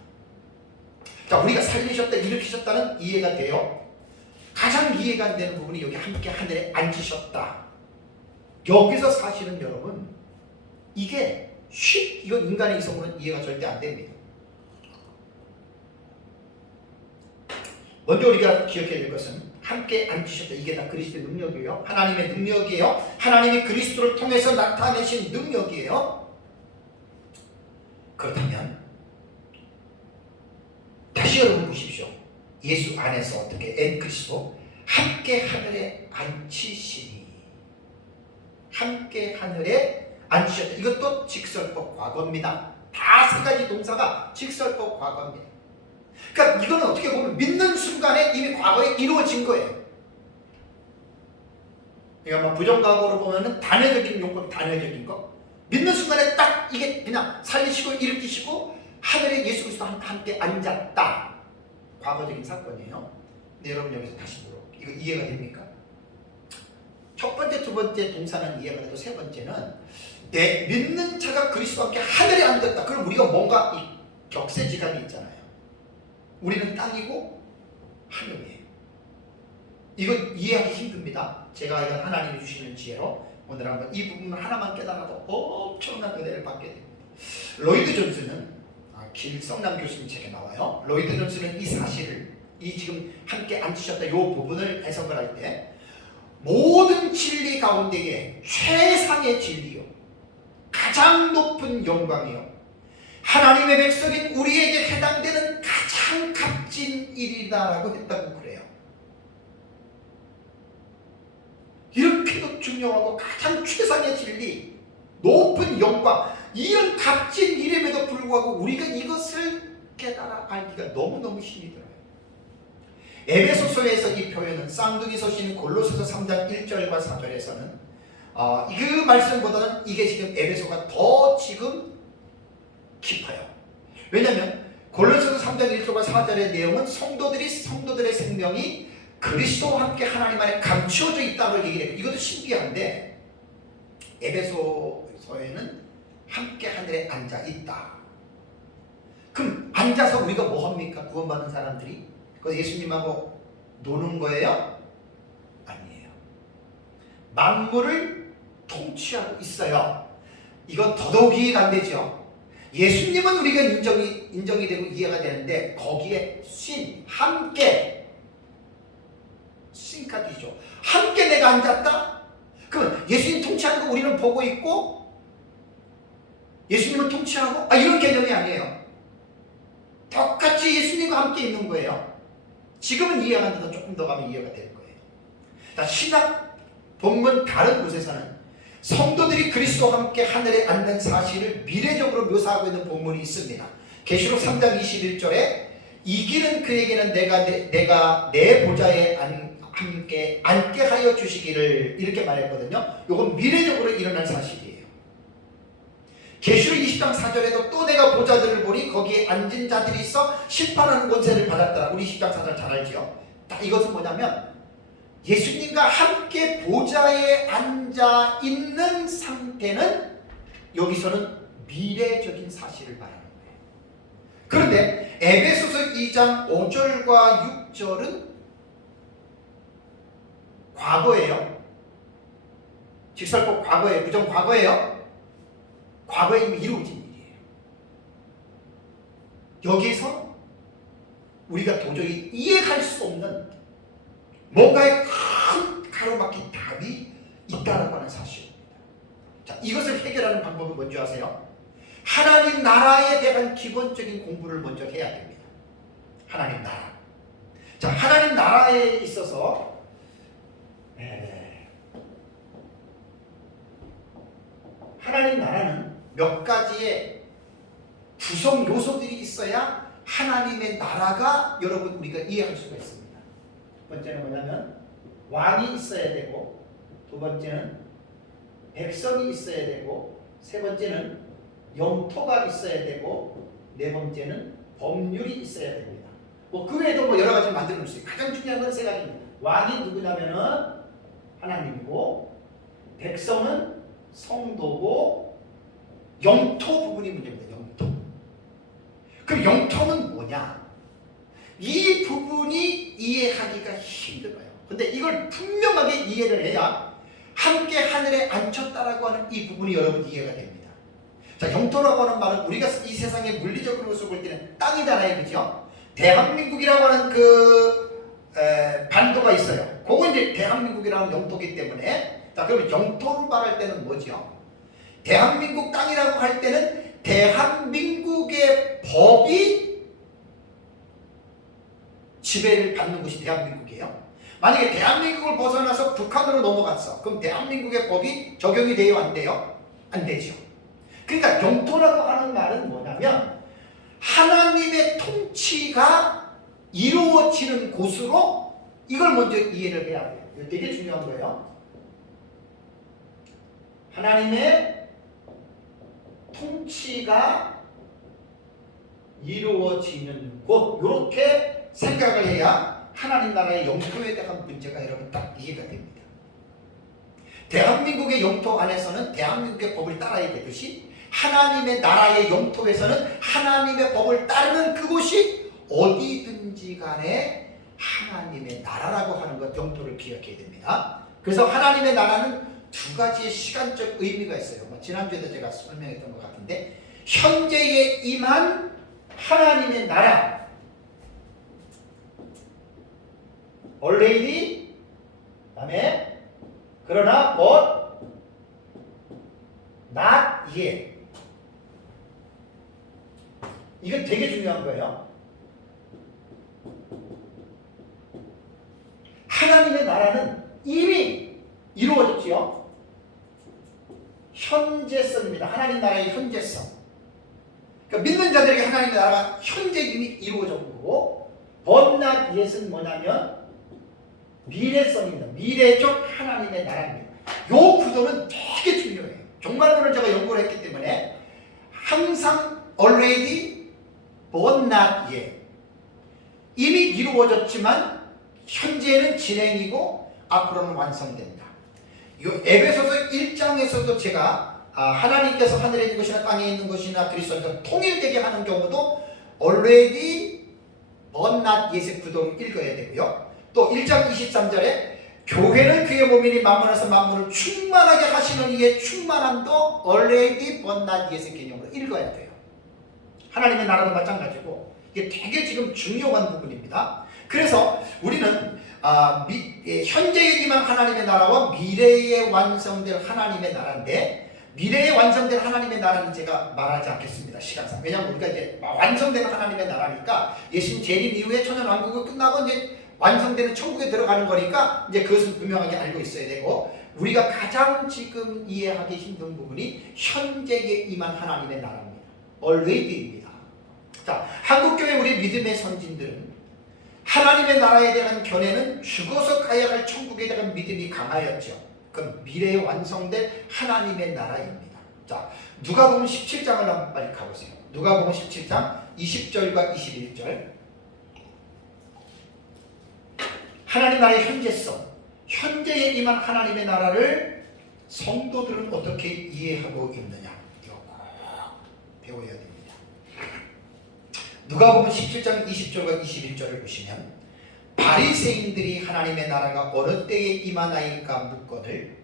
자, 우리가 살리셨다, 일으키셨다는 이해가 돼요. 가장 이해가 안 되는 부분이 여기 함께 하늘에 앉으셨다. 여기서 사실은 여러분 이게 이건 인간의 이성으로는 이해가 절대 안 됩니다. 먼저 우리가 기억해야 될 것은 함께 앉으셨다. 이게 다 그리스도의 능력이에요. 하나님의 능력이에요. 하나님이 그리스도를 통해서 나타내신 능력이에요. 그렇다면 다시 여러분 보십시오. 예수 안에서 어떻게 엔 그리스도 함께 하늘에 앉히시니, 함께 하늘에 앉히셨다. 이것도 직설법 과거입니다. 다 세 가지 동사가 직설법 과거입니다. 그러니까 이거는 어떻게 보면 믿는 순간에 이미 과거에 이루어진 거예요. 그러니까 부정과거로 보면은 단회적인 용법, 단회적인 거. 믿는 순간에 딱 이게 그냥 살리시고 일으키시고 하늘에 예수 그리스도와 함께 앉았다. 과거적인 사건이에요. 근데 여러분 여기서 다시 물어볼게요. 이거 이해가 됩니까? 첫 번째, 두 번째 동사는 이해가 돼도 세 번째는 내 믿는 자가 그리스도와 함께 하늘에 앉았다. 그럼 우리가 뭔가 이 격세지감이 있잖아요. 우리는 땅이고 하늘이에요. 이건 이해하기 힘듭니다. 제가 이건 하나님이 주시는 지혜로 오늘 한번 이 부분을 하나만 깨달아도 엄청난 은혜를 받게 됩니다. 로이드 존스는 길성남 교수님 책에 나와요. 로이드 존스는 이 사실을, 이 지금 함께 앉으셨다 이 부분을 해석을 할 때 모든 진리 가운데에 최상의 진리요, 가장 높은 영광이요, 하나님의 백성인 우리에게 해당되는 가장 값진 일이다라고 했다고 그래요. 이렇게도 중요하고 가장 최상의 진리, 높은 영광, 이런 값진 일임에도 불구하고 우리가 이것을 깨달아 알기가 너무너무 힘이 들어요. 에베소서에서 이 표현은 쌍둥이 서신 골로새서 3장 1절과 4절에서는 그 말씀보다는 이게 지금 에베소가 더 지금 깊어요. 왜냐하면 골로새서 3장 1절과 4절의 내용은 성도들의 생명이 그리스도와 함께 하나님 안에 감추어져 있다고 얘기를 해요. 이것도 신기한데 에베소서에는 함께 하늘에 앉아 있다. 그럼 앉아서 우리가 뭐 합니까? 구원받은 사람들이? 그 예수님하고 노는 거예요? 아니에요. 만물을 통치하고 있어요. 이건 더더욱 이해가 안 되죠. 예수님은 우리가 인정이 되고 이해가 되는데 거기에 함께 카드죠. 함께 내가 앉았다? 그럼 예수님 통치하는 거 우리는 보고 있고 예수님은 통치하고 이런 개념이 아니에요. 똑같이 예수님과 함께 있는 거예요. 지금은 이해가 안 돼도 조금 더 가면 이해가 될 거예요. 자, 신약 본문 다른 곳에서는 성도들이 그리스도와 함께 하늘에 앉는 사실을 미래적으로 묘사하고 있는 본문이 있습니다. 계시록 3장 21절에 이기는 그에게는 내가 내 보좌에 함께 앉게 하여 주시기를 이렇게 말했거든요. 이건 미래적으로 일어날 사실이에요. 계시록 20장 4절에도 또 내가 보좌들을 보니 거기에 앉은 자들이 있어 심판하는 권세를 받았더라. 우리 10장 4절 잘 알죠? 이것은 뭐냐면 예수님과 함께 보좌에 앉아 있는 상태는 여기서는 미래적인 사실을 말하는 거예요. 그런데 에베소서 2장 5절과 6절은 과거예요. 직설법 과거예요. 부정 과거예요. 과거에 이미 이루어진 일이에요. 여기서 우리가 도저히 이해할 수 없는 뭔가의 큰 가로막힌 답이 있다는 하는 사실입니다. 자, 이것을 해결하는 방법은 뭔지 아세요? 하나님 나라에 대한 기본적인 공부를 먼저 해야 됩니다. 하나님 나라. 자, 하나님 나라에 있어서 하나님 나라는 몇 가지의 구성 요소들이 있어야 하나님의 나라가 여러분 우리가 이해할 수가 있습니다. 첫 번째는 뭐냐면 왕이 있어야 되고, 두 번째는 백성이 있어야 되고, 세 번째는 영토가 있어야 되고, 네 번째는 법률이 있어야 됩니다. 그 외에도 여러 가지 만들어 놓을 수 있어요. 가장 중요한 건 세 가지입니다. 왕이 누구냐면은 하나님이고, 백성은 성도고, 영토 부분이 문제입니다. 영토. 그럼 영토는 뭐냐? 이 부분이 이해하기가 힘들어요. 근데 이걸 분명하게 이해를 해야 함께 하늘에 앉혔다라고 하는 이 부분이 여러분 이해가 됩니다. 자, 영토라고 하는 말은 우리가 이 세상에 물리적으로 볼 때는 땅이잖아요. 그죠? 대한민국이라고 하는 반도가 있어요. 그건 이제 대한민국이라는 영토이기 때문에, 자, 그러면 영토를 말할 때는 뭐죠? 대한민국 땅이라고 할 때는 대한민국의 법이 지배를 받는 곳이 대한민국이에요. 만약에 대한민국을 벗어나서 북한으로 넘어갔어. 그럼 대한민국의 법이 적용이 돼요? 안 돼요? 안 되죠. 그러니까 영토라고 하는 말은 뭐냐면 하나님의 통치가 이루어지는 곳으로, 이걸 먼저 이해를 해야 돼요. 이거 되게 중요한 거예요. 하나님의 통치가 이루어지는 곳, 이렇게 생각을 해야 하나님 나라의 영토에 대한 문제가 여러분 딱 이해가 됩니다. 대한민국의 영토 안에서는 대한민국의 법을 따라야 되듯이 하나님의 나라의 영토에서는 하나님의 법을 따르는 그곳이 어디든지 간에 하나님의 나라라고 하는 것, 영토를 기억해야 됩니다. 그래서 하나님의 나라는 두 가지의 시간적 의미가 있어요. 지난주에도 제가 설명했던 것 같은데, 현재에 임한 하나님의 나라, already, 다음에 그러나 but not yet. 이건 되게 중요한 거예요. 하나님의 나라는 이미 이루어졌지요. 현재성입니다. 하나님 나라의 현재성. 그러니까 믿는 자들에게 하나님의 나라가 현재 이미 이루어졌고, but not yet은 뭐냐면 미래성입니다. 미래적 하나님의 나라입니다. 이 구도는 되게 중요해요. 종말론을 제가 연구를 했기 때문에 항상 already but not yet, 이미 이루어졌지만 현재는 진행이고 앞으로는 완성된다. 이 에베소서 1장에서도 제가 하나님께서 하늘에 있는 것이나 땅에 있는 것이나 그리스도 안에서 통일되게 하는 경우도 already but not yet의 구도로 읽어야 되고요. 또 1장 23절에 교회는 그의 몸이니 만물에서 만물을 충만하게 하시는 이의 충만함도 already but not yet의 개념으로 읽어야 돼요. 하나님의 나라도 마찬가지고 이게 되게 지금 중요한 부분입니다. 그래서 우리는 현재에 임한 하나님의 나라와 미래에 완성될 하나님의 나라인데, 미래에 완성될 하나님의 나라는 제가 말하지 않겠습니다, 시간상. 왜냐하면 우리가 이제 완성되는 하나님의 나라니까 예수님 재림 이후에 천연왕국이 끝나고 이제 완성되는 천국에 들어가는 거니까 이제 그것은 분명하게 알고 있어야 되고, 우리가 가장 지금 이해하기 힘든 부분이 현재에 임한 하나님의 나라입니다. already입니다. 자, 한국교회 우리 믿음의 선진들은 하나님의 나라에 대한 견해는 죽어서 가야 할 천국에 대한 믿음이 강하였죠. 그럼 미래에 완성될 하나님의 나라입니다. 자, 누가복음 17장을 한번 빨리 가보세요. 누가복음 17장 20절과 21절. 하나님 나라의 현재성, 현재에 임한 하나님의 나라를 성도들은 어떻게 이해하고 있느냐, 이거 꼭 배워야 됩니다. 누가복음 17장 20절과 21절을 보시면 바리새인들이 하나님의 나라가 어느 때에 임하나이까 묻거늘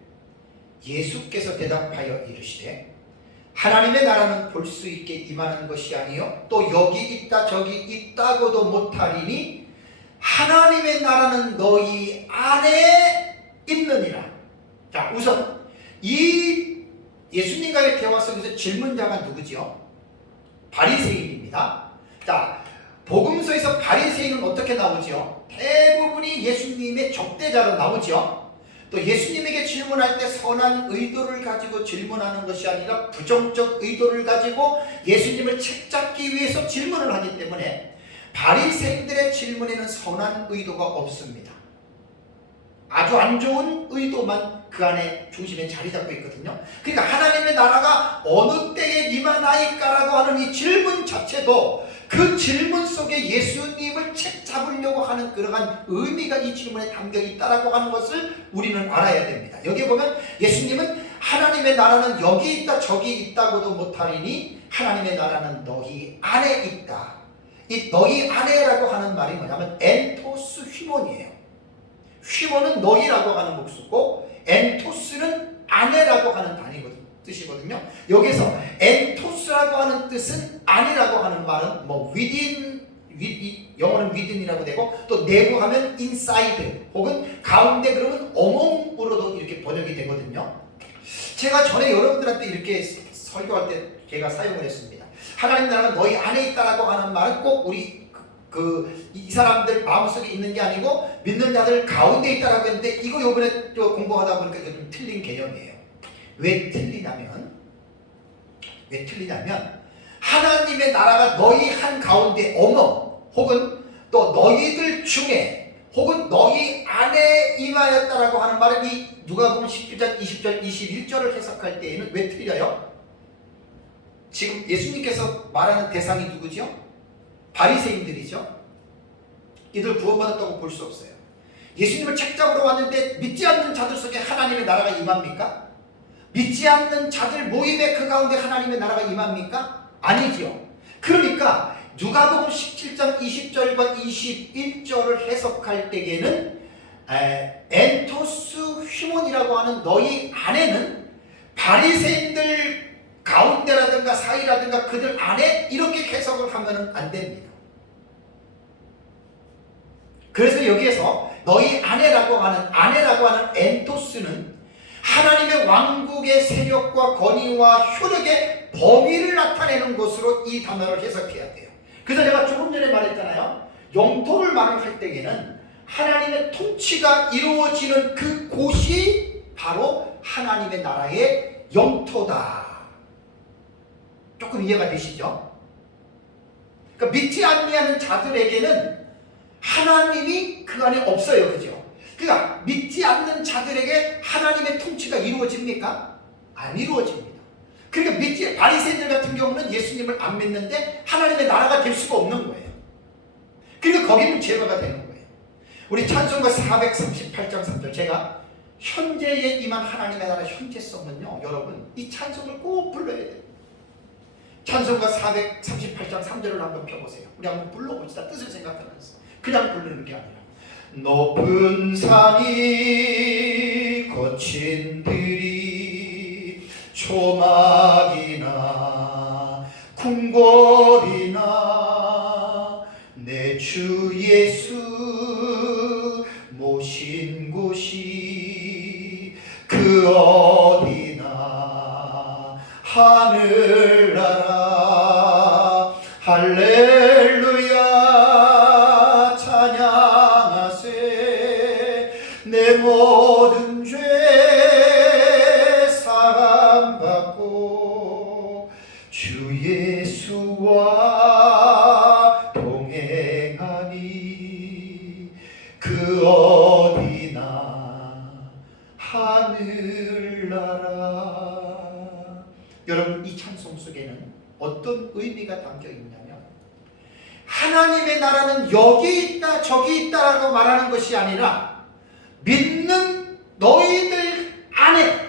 예수께서 대답하여 이르시되 하나님의 나라는 볼 수 있게 임하는 것이 아니요 또 여기 있다 저기 있다고도 못하리니 하나님의 나라는 너희 안에 있느니라. 자, 우선 이 예수님과의 대화 속에서 질문자가 누구죠? 바리새인입니다. 자, 복음서에서 바리새인은 어떻게 나오죠? 대부분이 예수님의 적대자로 나오죠. 또 예수님에게 질문할 때 선한 의도를 가지고 질문하는 것이 아니라 부정적 의도를 가지고 예수님을 책잡기 위해서 질문을 하기 때문에 바리새인들의 질문에는 선한 의도가 없습니다. 아주 안 좋은 의도만 그 안에 중심에 자리 잡고 있거든요. 그러니까 하나님의 나라가 어느 때에 임하나이까라고 하는 이 질문 자체도 그 질문 속에 예수님을 책잡으려고 하는 그러한 의미가 이 질문에 담겨 있다라고 하는 것을 우리는 알아야 됩니다. 여기 보면 예수님은 하나님의 나라는 여기 있다 저기 있다고도 못하리니 하나님의 나라는 너희 안에 있다. 이 너희 안에라고 하는 말이 뭐냐면 엔토스 휘몬이에요. 휘몬은 너희라고 하는 목수고 엔토스는 안에라고 하는 뜻이거든요. 여기서 엔토스라고 하는 뜻은 안이라고 하는 말은 뭐 within, 영어는 within이라고 되고 또 내부 하면 inside 혹은 가운데 그러면 among으로도 이렇게 번역이 되거든요. 제가 전에 여러분들한테 이렇게 설교할 때 제가 사용을 했습니다. 하나님 나라가 너희 안에 있다라고 하는 말은 꼭 우리 이 사람들 마음속에 있는 게 아니고 믿는 자들 가운데 있다라고 했는데 이거 요번에 또 공부하다 보니까 좀 틀린 개념이에요. 왜 틀리냐면 하나님의 나라가 너희 한가운데 혹은 또 너희들 중에 혹은 너희 안에 임하였다라고 하는 말은 이 누가복음 17장 20절 21절을 해석할 때에는 왜 틀려요? 지금 예수님께서 말하는 대상이 누구죠? 바리새인들이죠. 이들 구원받았다고 볼 수 없어요. 예수님을 책잡으러 왔는데 믿지 않는 자들 속에 하나님의 나라가 임합니까? 믿지 않는 자들 모임에 그 가운데 하나님의 나라가 임합니까? 아니죠. 그러니까 누가복음 17장 20절과 21절을 해석할 때에는 엔토스 휘몬이라고 하는 너희 안에는 바리새인들 가운데라든가 사이라든가 그들 안에 이렇게 해석을 하면 안 됩니다. 그래서 여기에서 너희 안에라고 하는 엔토스는 하나님의 왕국의 세력과 권위와 효력의 범위를 나타내는 것으로 이 단어를 해석해야 돼요. 그래서 제가 조금 전에 말했잖아요. 영토를 말할 때에는 하나님의 통치가 이루어지는 그 곳이 바로 하나님의 나라의 영토다. 조금 이해가 되시죠? 그러니까 믿지 않는 자들에게는 하나님이 그 안에 없어요. 그죠? 그러니까 믿지 않는 자들에게 하나님의 통치가 이루어집니까? 안 이루어집니다. 그러니까 바리새인들 같은 경우는 예수님을 안 믿는데 하나님의 나라가 될 수가 없는 거예요. 그러니까 거기는 제거가 되는 거예요. 우리 찬송가 438장 3절, 제가 현재에 임한 하나님의 나라 현재성은요, 여러분 이 찬송을 꼭 불러야 돼요. 찬송가 438장 3절을 한번 펴보세요. 우리 한번 불러봅시다. 뜻을 생각하면서. 그냥 부르는 게 아니라 높은 산이 거친 들이 초막이나 궁궐이나 내 주 예수 모신 곳이 그 어디나 하늘나라 할렐루야 찬양하세 내 모든 죄 사함받고 주 예수와 동행하니 그 어디나 하늘나라. 여러분 이 찬송 속에는 어떤 의미가 담겨 있냐면 하나님의 나라는 여기 있다 저기 있다라고 말하는 것이 아니라 믿는 너희들 안에,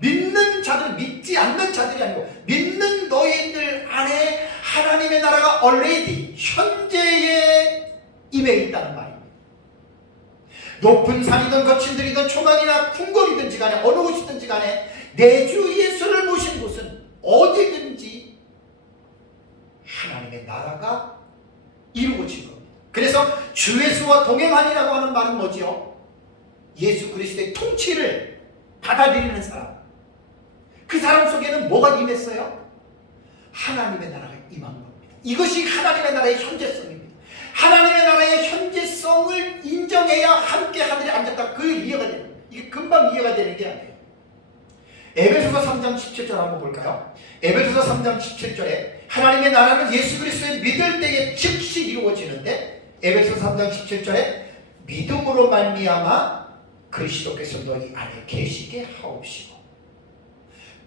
믿는 자들, 믿지 않는 자들이 아니고 믿는 너희들 안에 하나님의 나라가 already 현재에 임해 있다는 말입니다. 높은 산이든 거친 들이든 초막이나 궁궐이든지 간에 어느 곳이든지 간에 내 주 예수를 모신 곳은 어디든지 하나님의 나라가 이루어진 겁니다. 그래서 주 예수와 동행하니라고 하는 말은 뭐지요? 예수 그리스도의 통치를 받아들이는 사람. 그 사람 속에는 뭐가 임했어요? 하나님의 나라가 임한 겁니다. 이것이 하나님의 나라의 현재성입니다. 하나님의 나라의 현재성을 인정해야 함께 하늘에 앉았다. 그 이해가 되는 거예요. 이게 금방 이해가 되는 게 아니에요. 에베소서 3장 17절 한번 볼까요? 에베소서 3장 17절에 하나님의 나라는 예수 그리스도의 믿을 때에 즉시 이루어지는데 에베소서 3장 17절에 믿음으로 말미암아 그리스도께서 너희 안에 계시게 하옵시고,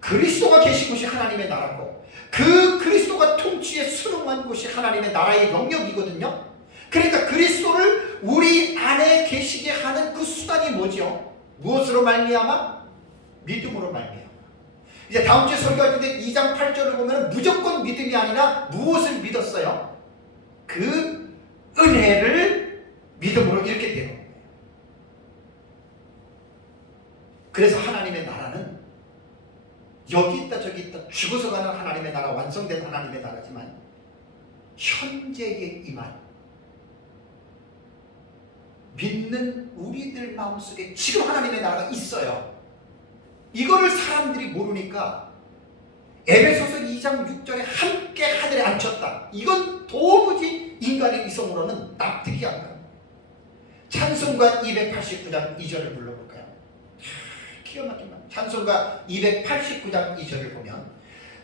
그리스도가 계신 곳이 하나님의 나라고 그 그리스도가 통치에 순응한 곳이 하나님의 나라의 영역이거든요. 그러니까 그리스도를 우리 안에 계시게 하는 그 수단이 뭐죠? 무엇으로 말미암아? 믿음으로 말미암아. 이제 다음 주에 설교할 때 2장 8절을 보면 무조건 믿음이 아니라 무엇을 믿었어요? 그 은혜를 믿음으로 이렇게 되는 거예요. 그래서 하나님의 나라는 여기 있다 저기 있다 죽어서 가는 하나님의 나라, 완성된 하나님의 나라지만 현재에 임한 믿는 우리들 마음속에 지금 하나님의 나라가 있어요. 이거를 사람들이 모르니까 에베소서 2장 6절에 함께 하늘에 앉혔다. 이건 도무지 인간의 이성으로는 납득이 안 가요. 찬송가 289장 2절을 불러볼까요? 기가 막힌 말. 찬송가 289장 2절을 보면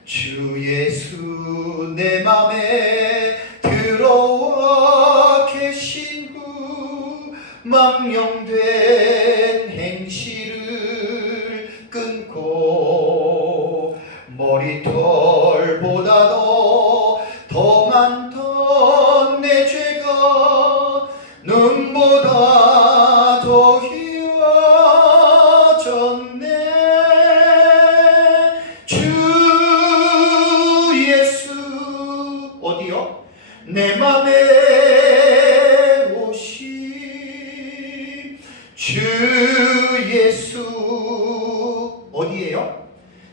주 예수 내 맘에 들어와 계신 후 망령된 행실을 끊고 머리털보다도 더 많던 내 죄가 눈보다 더 희워졌네. 주 예수 어디요? 내 맘에 오신 주 예수 어디에요?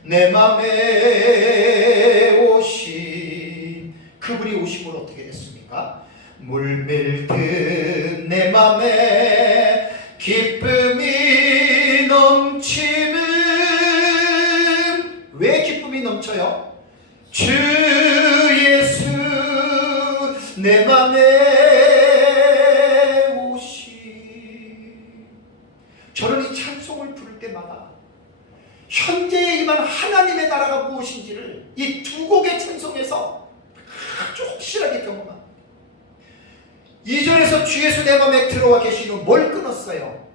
내 맘에 오신, 그분이 오심으로 어떻게 됐습니까? 물밀듯 내 맘에 기쁨이 넘치는, 왜 기쁨이 넘쳐요? 주 예수 내 맘에 오신. 저는 이 찬송을 부를 때마다 현재에 임한 하나님의 나라가 무엇인지를 이 두 곡의 찬송에서 아주 확실하게 경험합니다. 2절에서 주 예수 내 맘에 들어와 계신 후 뭘 끊었어요?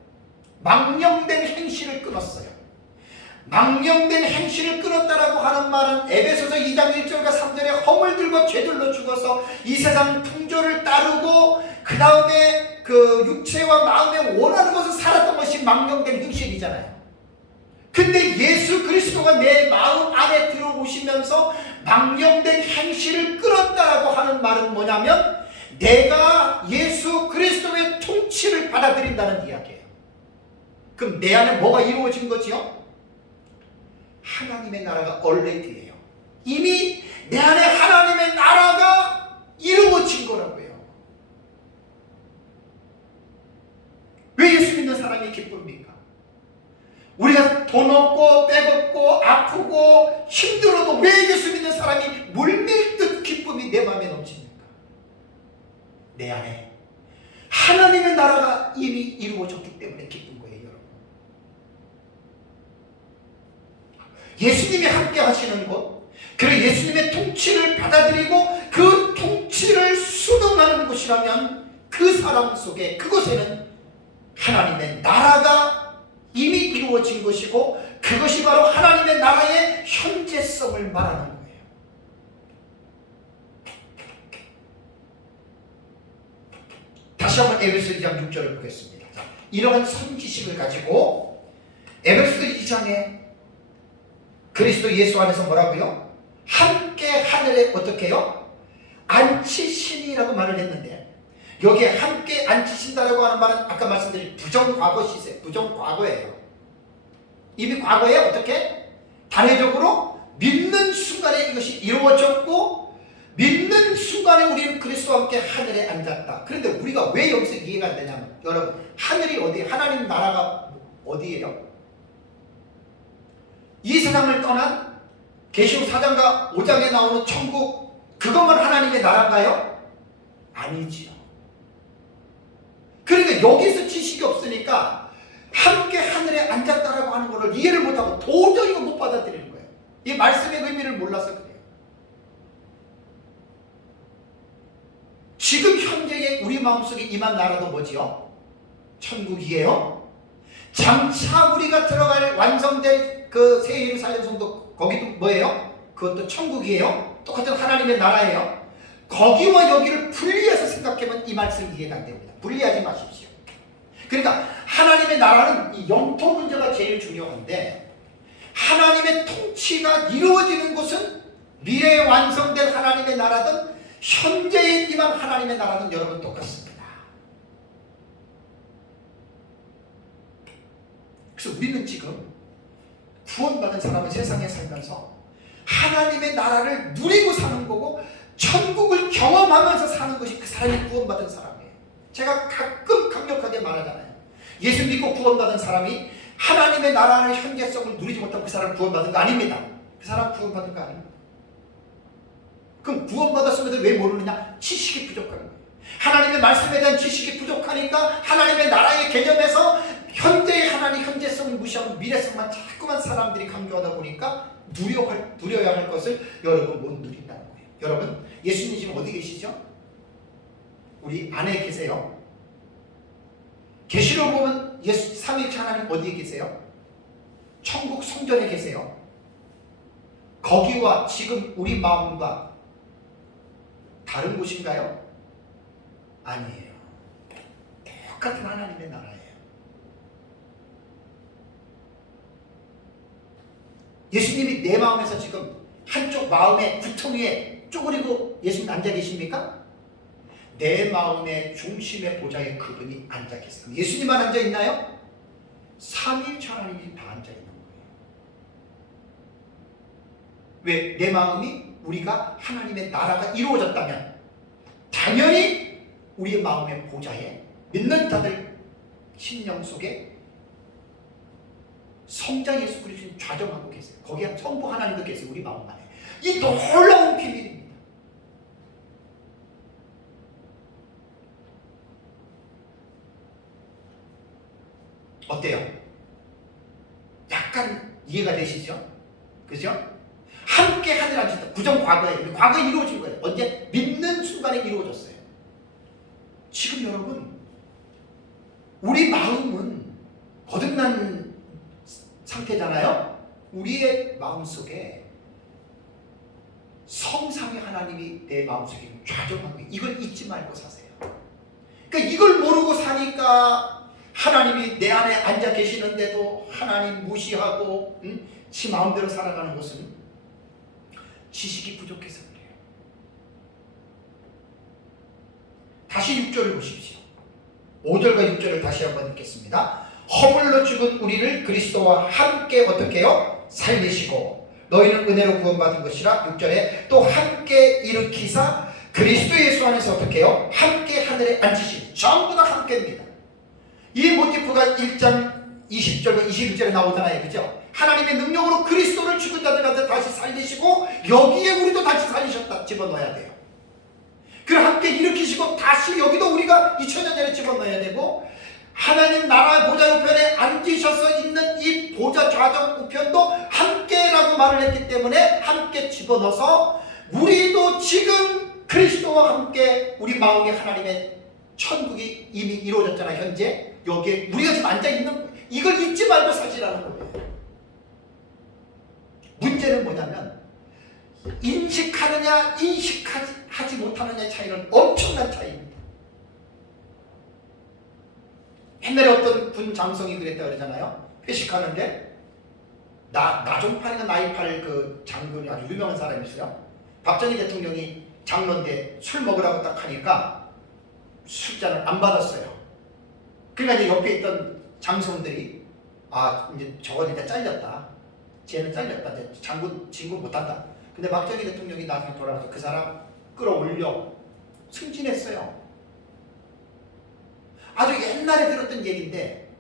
망령된 행실을 끊었어요. 망령된 행실을 끊었다라고 하는 말은 에베소서 2장 1절과 3절에 허물들과 죄들로 죽어서 이 세상 풍조를 따르고 그 다음에 그 육체와 마음에 원하는 것을 살았던 것이 망령된 행실이잖아요. 근데 예수 그리스도가 내 마음 안에 들어오시면서 망령된 행실을 끊었다라고 하는 말은 뭐냐면 내가 예수 그리스도의 통치를 받아들인다는 이야기예요. 그럼 내 안에 뭐가 이루어진 거지요? 하나님의 나라가 already예요. 이미 내 안에 하나님의 나라가 이루어진 거라고요. 왜 예수 믿는 사람이 기쁩니까? 우리가 돈 없고 빼먹고 아프고 힘들어도 왜 예수 믿는 사람이 물밀듯 기쁨이 내 마음에 넘칩니까? 내 안에 하나님의 나라가 이미 이루어졌기 때문에 기쁜 거예요, 여러분. 예수님이 함께 하시는 것, 그리고 예수님의 통치를 받아들이고 그 통치를 수능하는 곳이라면 그 사람 속에, 그곳에는 하나님의 나라가 이미 이루어진 것이고 그것이 바로 하나님의 나라의 현재성을 말하는 거예요. 다시 한번 에베소 2장 6절을 보겠습니다. 자, 이러한 선지식을 가지고 에베소 2장에 그리스도 예수 안에서 뭐라고요? 함께 하늘에 어떻게 해요? 앉히시니라고 말을 했는데 여기에 함께 앉히신다라고 하는 말은 아까 말씀드린 부정과거 시세, 부정과거예요. 이미 과거에 어떻게? 단회적으로 믿는 순간에 이것이 이루어졌고 믿는 순간에 우리는 그리스도와 함께 하늘에 앉았다. 그런데 우리가 왜 여기서 이해가 안 되냐면 여러분, 하늘이 어디, 하나님 나라가 어디예요? 이 세상을 떠난 계시록 4장과 5장에 나오는 천국, 그것만 하나님의 나라인가요? 아니지요. 그러니까 여기서 지식이 없으니까 함께 하늘에 앉았다라고 하는 것을 이해를 못하고 도저히 못 받아들이는 거예요. 이 말씀의 의미를 몰라서 그래요. 지금 현재의 우리 마음속에 임한 나라도 뭐지요? 천국이에요. 장차 우리가 들어갈 완성될 그 새 예루살렘 성도, 거기도 뭐예요? 그것도 천국이에요. 똑같은 하나님의 나라예요. 거기와 여기를 분리해서 생각하면 이 말씀 이해가 안 됩니다. 분리하지 마십시오. 그러니까 하나님의 나라는 이 영토 문제가 제일 중요한데 하나님의 통치가 이루어지는 곳은 미래에 완성될 하나님의 나라든 현재에 임한 하나님의 나라는 여러분 똑같습니다. 그래서 우리는 지금 구원받은 사람은 세상에 살면서 하나님의 나라를 누리고 사는 거고 천국을 경험하면서 사는 것이 그 사람이 구원받은 사람이에요. 제가 가끔 강력하게 말하잖아요. 예수 믿고 구원받은 사람이 하나님의 나라의 현재성을 누리지 못하고 그 사람 구원받은 거 아닙니다. 그 사람 구원받은 거 아닙니다. 그럼 구원받았음에도 왜 모르느냐? 지식이 부족한 거예요. 하나님의 말씀에 대한 지식이 부족하니까 하나님의 나라의 개념에서 현재의 하나님 현재성을 무시하고 미래성만 자꾸만 사람들이 강조하다 보니까 누려야 할 것을 여러분 못 누린다는 거예요. 여러분, 예수님 지금 어디 계시죠? 우리 안에 계세요. 계시록 보면 예수 삼위일체 하나님 어디에 계세요? 천국 성전에 계세요. 거기와 지금 우리 마음과 다른 곳인가요? 아니에요. 똑같은 하나님의 나라예요. 예수님이 내 마음에서 지금 한쪽 마음의 구덩이에 쪼그리고 예수님 앉아 계십니까? 내 마음의 중심의 보좌에 그분이 앉아 계세요. 예수님만 앉아 있나요? 삼위일체 하나님이 다 앉아 있는 거예요. 왜? 내 마음이 우리가 하나님의 나라가 이루어졌다면 당연히 우리의 마음의 보좌에 믿는 자들 심령 속에 성자 예수 그리스도를 좌정하고 계세요. 거기에 성부 하나님도 계세요. 우리 마음 안에. 이 놀라운 비밀입니다. 어때요? 약간 이해가 되시죠? 그죠? 함께 하늘 앉았다. 부정 과거에. 과거에 이루어진 거예요. 언제? 믿는 순간에 이루어졌어요. 지금 여러분, 우리 마음은 거듭난 상태잖아요. 우리의 마음속에 성삼위 하나님이 내 마음속에 좌정하고 이걸 잊지 말고 사세요. 그러니까 이걸 모르고 사니까 하나님이 내 안에 앉아 계시는데도 하나님 무시하고 지 마음대로 살아가는 것은 지식이 부족해서 그래요. 다시 6절을 보십시오. 5절과 6절을 다시 한번 읽겠습니다. 허물로 죽은 우리를 그리스도와 함께 어떻게 해요? 살리시고 너희는 은혜로 구원받은 것이라. 6절에 또 함께 일으키사 그리스도 예수 안에서 어떻게 해요? 함께 하늘에 앉히시니. 전부 다 함께입니다. 이 모티프가 1장 20절과 21절에 나오잖아요. 그죠? 하나님의 능력으로 그리스도를 죽은 자들 가운데 다시 살리시고 여기에 우리도 다시 살리셨다 집어넣어야 돼요. 그를 함께 일으키시고 다시 여기도 우리가 2000년 전에 집어넣어야 되고, 하나님 나라의 보좌 우편에 앉으셔서 있는 이 보좌 좌정 우편도 함께라고 말을 했기 때문에 함께 집어넣어서 우리도 지금 그리스도와 함께 우리 마음에 하나님의 천국이 이미 이루어졌잖아요. 현재 여기에 우리가 지금 앉아있는, 이걸 잊지 말고 사시라는 거예요. 문제는 뭐냐면 인식하느냐 인식하지 못하느냐의 차이는 엄청난 차이입니다. 옛날에 어떤 군 장성이 그랬다 그러잖아요. 회식하는데 나종판인가 나이팔 그 장군이 아주 유명한 사람이 있어요. 박정희 대통령이 장로인데 술 먹으라고 딱 하니까 술잔을 안 받았어요. 그러니까 이제 옆에 있던 장성들이 이제 저건 이제 잘렸다. 쟤는 잘렸다. 이제 진군 못한다. 근데 박정희 대통령이 나중에 돌아가서 그 사람 끌어올려 승진했어요. 아주 옛날에 들었던 얘기인데,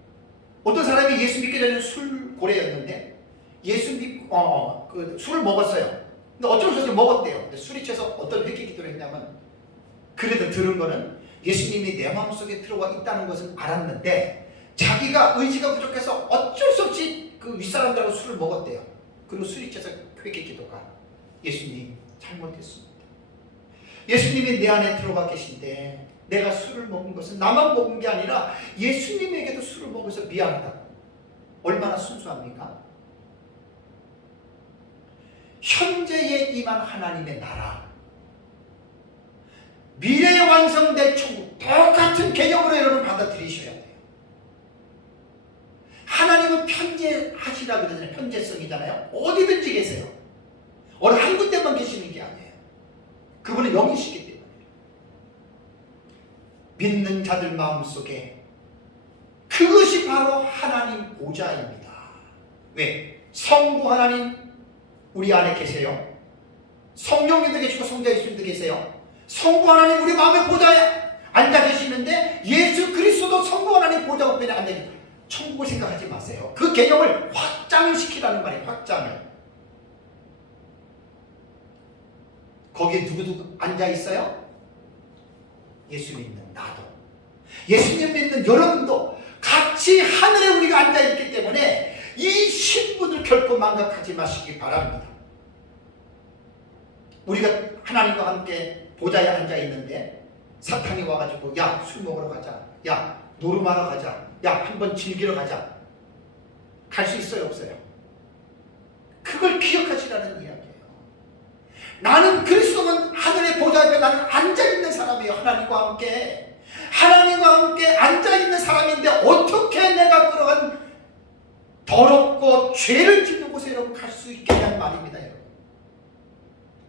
어떤 사람이 예수 믿기 전에 술고래였는데 예수 믿고 그 술을 먹었어요. 근데 어쩔 수 없이 먹었대요. 근데 술이 취해서 어떤 회개 기도를 했냐면, 그래도 들은 거는 예수님이 내 마음속에 들어와 있다는 것은 알았는데 자기가 의지가 부족해서 어쩔 수 없이 그 윗사람들하고 술을 먹었대요. 그리고 술이 취해서 회개 기도가, 예수님 잘못했습니다. 예수님이 내 안에 들어가 계신데 내가 술을 먹은 것은 나만 먹은 게 아니라 예수님에게도 술을 먹어서 미안하다고. 얼마나 순수합니까? 현재에 임한 하나님의 나라, 미래에 완성될 천국, 똑같은 개념으로 여러분 받아들이셔야 돼요. 하나님은 편재하시라 그러잖아요. 편재성이잖아요. 어디든지 계세요. 어느 한 군데만 계시는 게 아니에요. 그분은 영이시기 때문에. 믿는 자들 마음속에 그것이 바로 하나님 보좌입니다. 왜? 성부 하나님 우리 안에 계세요. 성령님도 계시고 성자 예수님도 계세요. 성부 하나님 우리 마음의 보좌에 앉아 계시는데 예수 그리스도도 성부 하나님 보좌 우편에 앉아 계십니다. 천국을 생각하지 마세요. 그 개념을 확장을 시키라는 말이에요. 확장을. 거기에 누구 앉아 있어요? 예수 믿는 나도, 예수님 믿는 여러분도 같이 하늘에 우리가 앉아 있기 때문에 이 신분을 결코 망각하지 마시기 바랍니다. 우리가 하나님과 함께 보좌에 앉아 있는데 사탄이 와가지고 야 술 먹으러 가자, 야 노름하러 가자, 야 한번 즐기러 가자, 갈 수 있어요 없어요? 그걸 기억하시라는 이야기예요. 나는 그리스도는 하늘의 보좌에 나는 앉아있는 사람이에요. 하나님과 함께. 하나님과 함께 앉아있는 사람인데 어떻게 내가 그러한 더럽고 죄를 짓는 곳에 여러분 갈 수 있겠냐는 말입니다. 여러분.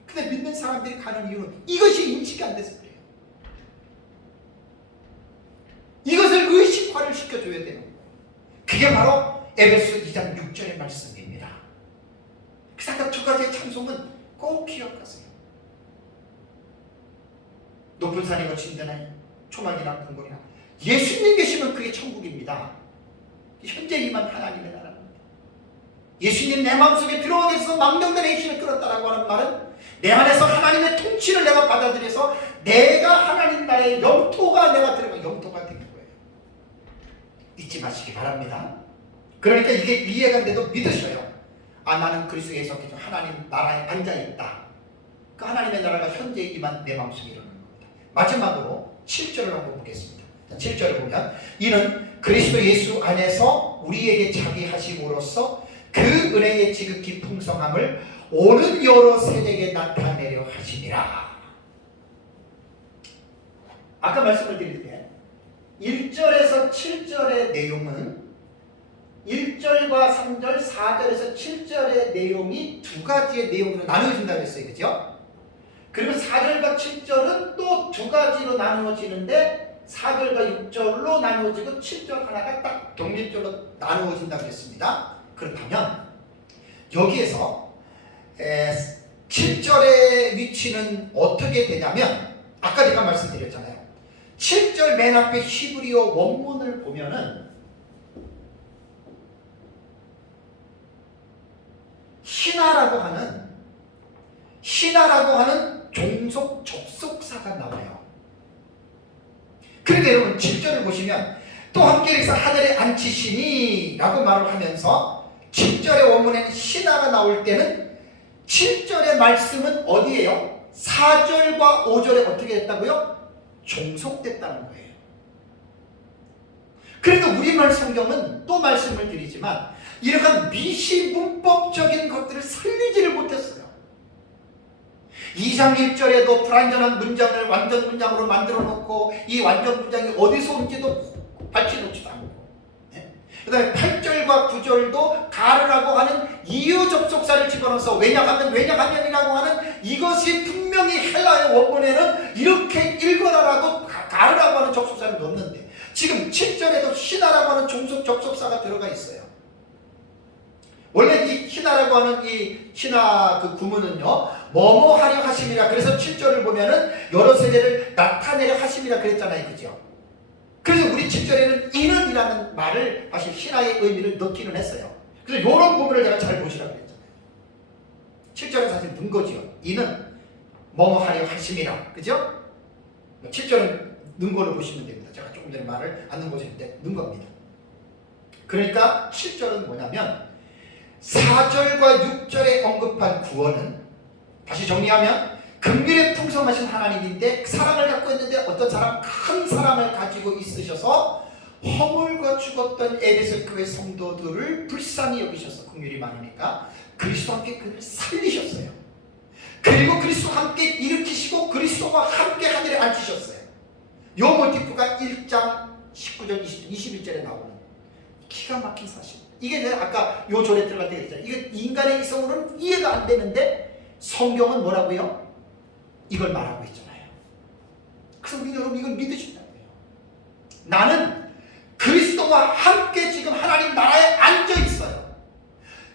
근데 믿는 사람들이 가는 이유는 이것이 인식이 안 돼서 그래요. 이것을 의식화를 시켜줘야 되는 거예요. 그게 바로 에베소 2장 6절의 말씀입니다. 그래서 두 가지의 찬송은 꼭 기억하세요. 높은 산이 거친 데나 초막이나 궁궐이나 예수님 계시면 그게 천국입니다. 현재 임한 하나님의 나라입니다. 예수님 내 마음속에 들어와 계셔서 망령된 행실을 끌었다라고 하는 말은 내 안에서 하나님의 통치를 내가 받아들여서 내가 하나님 나라의 영토가 내가 들어간 영토가 되는 거예요. 잊지 마시기 바랍니다. 그러니까 이게 이해가 안 돼도 믿으셔요. 나는 그리스도 예수께서 하나님 나라에 앉아있다. 그 하나님의 나라가 현재 임한 내 마음속에 이루는 겁니다. 마지막으로 7절을 한번 보겠습니다. 7절을 보면 이는 그리스도 예수 안에서 우리에게 자기 하심으로써 그 은혜의 지극히 풍성함을 오는 여러 세대에 나타내려 하시니라. 아까 말씀을 드릴 때 1절에서 7절의 내용은 1절과 3절, 4절에서 7절의 내용이 두 가지의 내용으로 나누어진다고 했어요. 그죠? 그리고 4절과 7절은 또 두 가지로 나누어지는데 4절과 6절로 나누어지고 7절 하나가 딱 독립적으로 나누어진다고 했습니다. 그렇다면 여기에서 7절의 위치는 어떻게 되냐면 아까 제가 말씀드렸잖아요. 7절 맨 앞에 히브리어 원문을 보면은 신하라고 하는 종속 접속사가 나와요. 그러니까 여러분 7절을 보시면 또 함께해서 하늘에 앉히시니 라고 말을 하면서 7절의 원문에는 신하가 나올 때는 7절의 말씀은 어디예요? 4절과 5절에 어떻게 됐다고요? 종속됐다는 거예요. 그러니까 우리말 성경은 또 말씀을 드리지만 이러한 미시문법적인 것들을 살리지를 못했어요. 2장 1절에도 불완전한 문장을 완전 문장으로 만들어 놓고 이 완전 문장이 어디서 온지도 밝혀놓지도 않고, 그 다음에 8절과 9절도 가르라고 하는 이유 접속사를 집어넣어서 왜냐하면이라고 하는 이것이 분명히 헬라의 원문에는 이렇게 읽어라라고 가르라고 하는 접속사를 넣었는데 지금 7절에도 신하라고 하는 종속 접속사가 들어가 있어요. 원래 이 신하라고 하는 이 신하 그 구문은요, 뭐뭐 하려 하심이라. 그래서 7절을 보면은 여러 세대를 나타내려 하심이라 그랬잖아요. 그죠? 그래서 우리 7절에는 이는이라는 말을 사실 신하의 의미를 넣기는 했어요. 그래서 이런 부분을 제가 잘 보시라고 그랬잖아요. 7절은 사실 넣은 거죠. 이는 뭐뭐 하려 하심이라. 그죠? 7절은 넣은 걸로 보시면 됩니다. 제가 조금 전에 말을 안 넣은 것인데 넣은 겁니다. 그러니까 7절은 뭐냐면 4절과 6절에 언급한 구원은, 다시 정리하면 긍휼에 풍성하신 하나님인데 사랑을 갖고 있는데 어떤 사람 큰 사랑을 가지고 있으셔서 허물과 죽었던 에베소 교회 성도들을 불쌍히 여기셔서 긍휼이 많으니까 그리스도와 함께 그를 살리셨어요. 그리고 그리스도와 함께 일으키시고 그리스도와 함께 하늘에 앉히셨어요. 요 모티프가 1장 19절 21절에 나오는 기가 막힌 사실. 이게 내가 아까 요 절에 들어갈 때 그랬잖아요. 이게 인간의 이성으로는 이해가 안 되는데 성경은 뭐라고요? 이걸 말하고 있잖아요. 그래서 우리 여러분 이걸 믿으신다고요. 나는 그리스도와 함께 지금 하나님 나라에 앉아 있어요.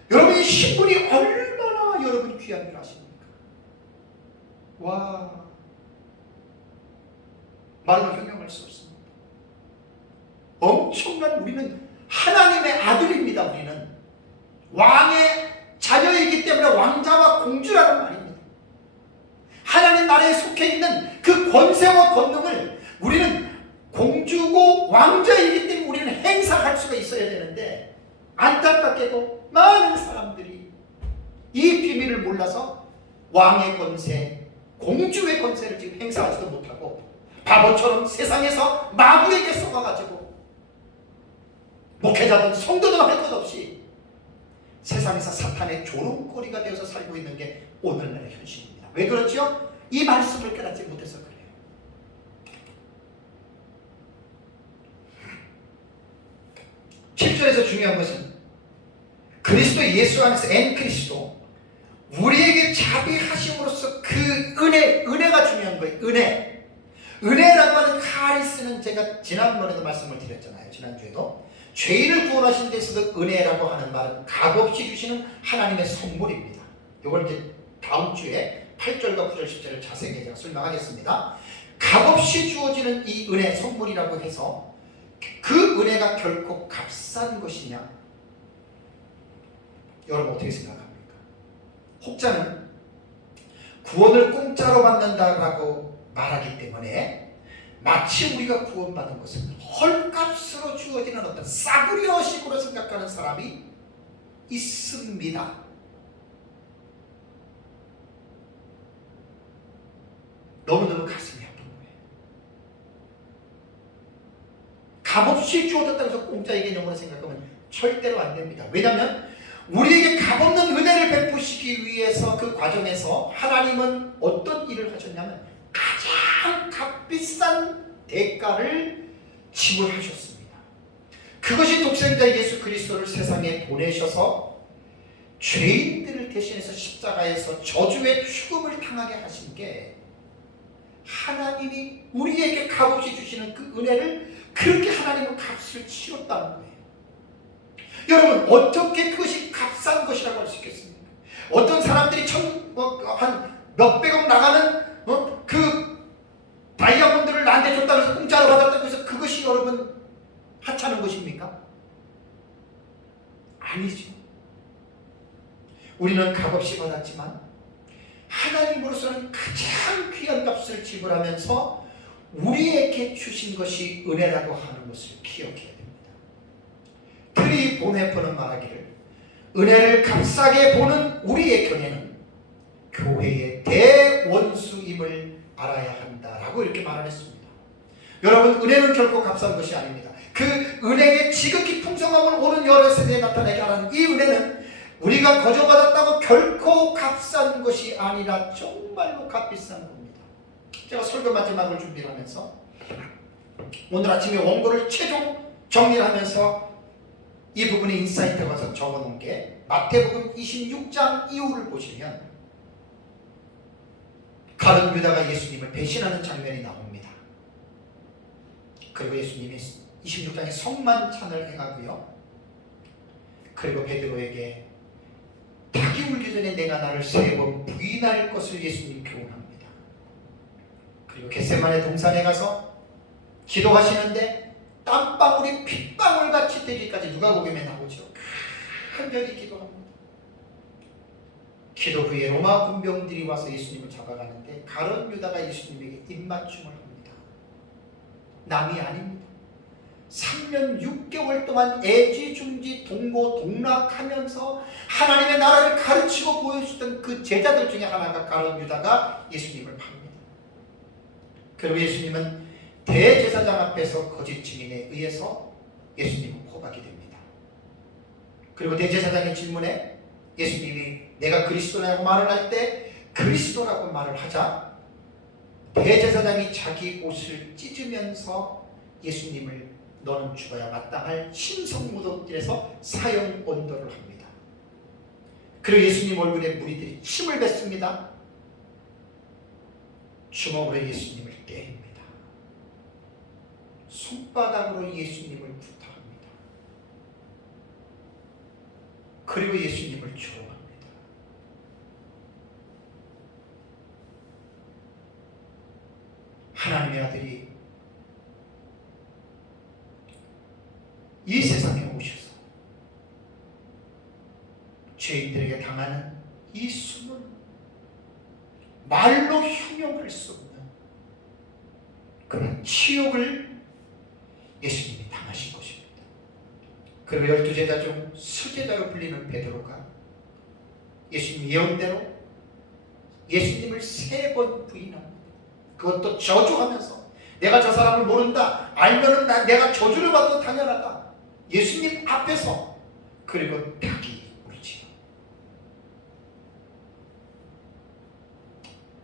여러분의 신분이 얼마나 여러분이 귀한 줄 아십니까? 와, 말로 형용할 수 없습니다. 엄청난, 우리는 하나님의 아들입니다. 우리는 왕의 자녀이기 때문에 왕자와 공주라는 말입니다. 하나님 나라에 속해 있는 그 권세와 권능을 우리는 공주고 왕자이기 때문에 우리는 행사할 수가 있어야 되는데 안타깝게도 많은 사람들이 이 비밀을 몰라서 왕의 권세, 공주의 권세를 지금 행사하지도 못하고 바보처럼 세상에서 마구에게 쏘아가지고 목회자든 성도든 할 것 없이 세상에서 사탄의 조롱거리가 되어서 살고 있는 게 오늘날의 현실입니다. 왜 그렇죠? 이 말씀을 깨닫지 못해서 그래요. (7절에서) 중요한 것은 그리스도 예수 안에서 엔 그리스도 우리에게 자비하심으로써 그 은혜가 중요한 거예요. 은혜라고 하는 카리스는 제가 지난번에도 말씀을 드렸잖아요. 지난주에도 죄인을 구원하신 데 있어서 은혜라고 하는 말은 값없이 주시는 하나님의 선물입니다. 이걸 이제 다음 주에 8절과 9절 10절을 자세히 제가 설명하겠습니다. 값없이 주어지는 이 은혜 선물이라고 해서 그 은혜가 결코 값싼 것이냐? 여러분 어떻게 생각합니까? 혹자는 구원을 공짜로 받는다고 말하기 때문에 마치 우리가 구원받은 것은 헐값으로 주어지는 어떤 싸구려식으로 생각하는 사람이 있습니다. 너무너무 가슴이 아픈 거예요. 값없이 주어졌다고 해서 공짜의 개념으로 생각하면 절대로 안 됩니다. 왜냐하면 우리에게 값없는 은혜를 베푸시기 위해서 그 과정에서 하나님은 어떤 일을 하셨냐면 가장 값비싼 대가를 지불하셨습니다. 그것이 독생자 예수 그리스도를 세상에 보내셔서 죄인들을 대신해서 십자가에서 저주의 죽음을 당하게 하신 게 하나님이 우리에게 값없이 주시는 그 은혜를 그렇게 하나님은 값을 치렀다는 거예요. 여러분, 어떻게 그것이 값싼 것이라고 할 수 있겠습니까? 어떤 사람들이 한 몇백억 나가는 그 다이아몬드를 나한테 줬다고 해서 공짜로 받았다고 해서 그것이 여러분 하찮은 것입니까? 아니죠. 우리는 값없이 받았지만 하나님으로서는 가장 귀한 값을 지불하면서 우리에게 주신 것이 은혜라고 하는 것을 기억해야 됩니다. 트리 본헤퍼는 말하기를 은혜를 값싸게 보는 우리의 견해는 교회의 대원수임을 알아야 한다라고 이렇게 말을 했습니다. 여러분, 은혜는 결코 값싼 것이 아닙니다. 그 은혜의 지극히 풍성함을 오는 여러 세대에 나타내게 하는 이 은혜는 우리가 거저받았다고 결코 값싼 것이 아니라 정말로 값비싼 겁니다. 제가 설교 마지막을 준비하면서 오늘 아침에 원고를 최종 정리를 하면서 이 부분에 인사이트가 와서 적어놓은 게 마태복음 26장 이후를 보시면 가룟 유다가 예수님을 배신하는 장면이 나옵니다. 그리고 예수님이 26장에 성만찬을 행하고요. 그리고 베드로에게 닭이 울기 전에 내가 나를 3번 부인할 것을 예수님이 교훈합니다. 그리고 겟세마네 동산에 가서 기도하시는데 땀방울이 핏방울같이 되기까지 누가복음에 나오죠. 간절히 기도합니다. 기도 후에 로마 군병들이 와서 예수님을 잡아가는데 가룟 유다가 예수님에게 입맞춤을 합니다. 남이 아닙니다. 3년 6개월 동안 애지중지 동고동락하면서 하나님의 나라를 가르치고 보여주던 그 제자들 중에 하나가 가룟 유다가 예수님을 팝니다. 그리고 예수님은 대제사장 앞에서 거짓 증인에 의해서 예수님은 포박이 됩니다. 그리고 대제사장의 질문에 예수님이 내가 그리스도라고 말을 할 때 그리스도라고 말을 하자 대제사장이 자기 옷을 찢으면서 예수님을 너는 죽어야 마땅할 신성무덤길에서 사형 언도를 합니다. 그리고 예수님 얼굴에 무리들이 침을 뱉습니다. 주먹으로 예수님을 때립니다. 손바닥으로 예수님을 구타합니다. 그리고 예수님을 조롱합니다. 하나님의 아들이 이 세상에 오셔서 죄인들에게 당하는 이 수는 말로 형용할 수 없는 그런 치욕을 예수님이 당하신 것입니다. 그리고 12제자 중 수제자로 불리는 베드로가 예수님 예언대로 예수님을 3번 부인합니다. 그것도 저주하면서 내가 저 사람을 모른다. 알면은 내가 저주를 받아도 당연하다. 예수님 앞에서. 그리고 닭이 울지요.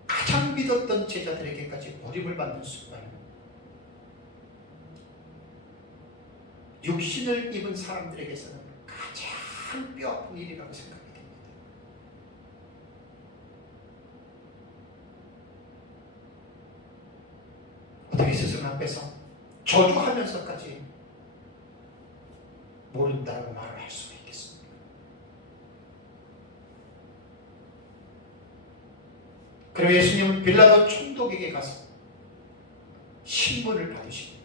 가장 믿었던 제자들에게까지 버림을 받는 순간 육신을 입은 사람들에게서는 가장 뼈아픈 일이라고 생각이 됩니다. 어떻게 스승 앞에서 저주하면서까지 모른다고 말을 할 수가 있겠습니까? 그리고 예수님은 빌라도 총독에게 가서 신문을 받으십니다.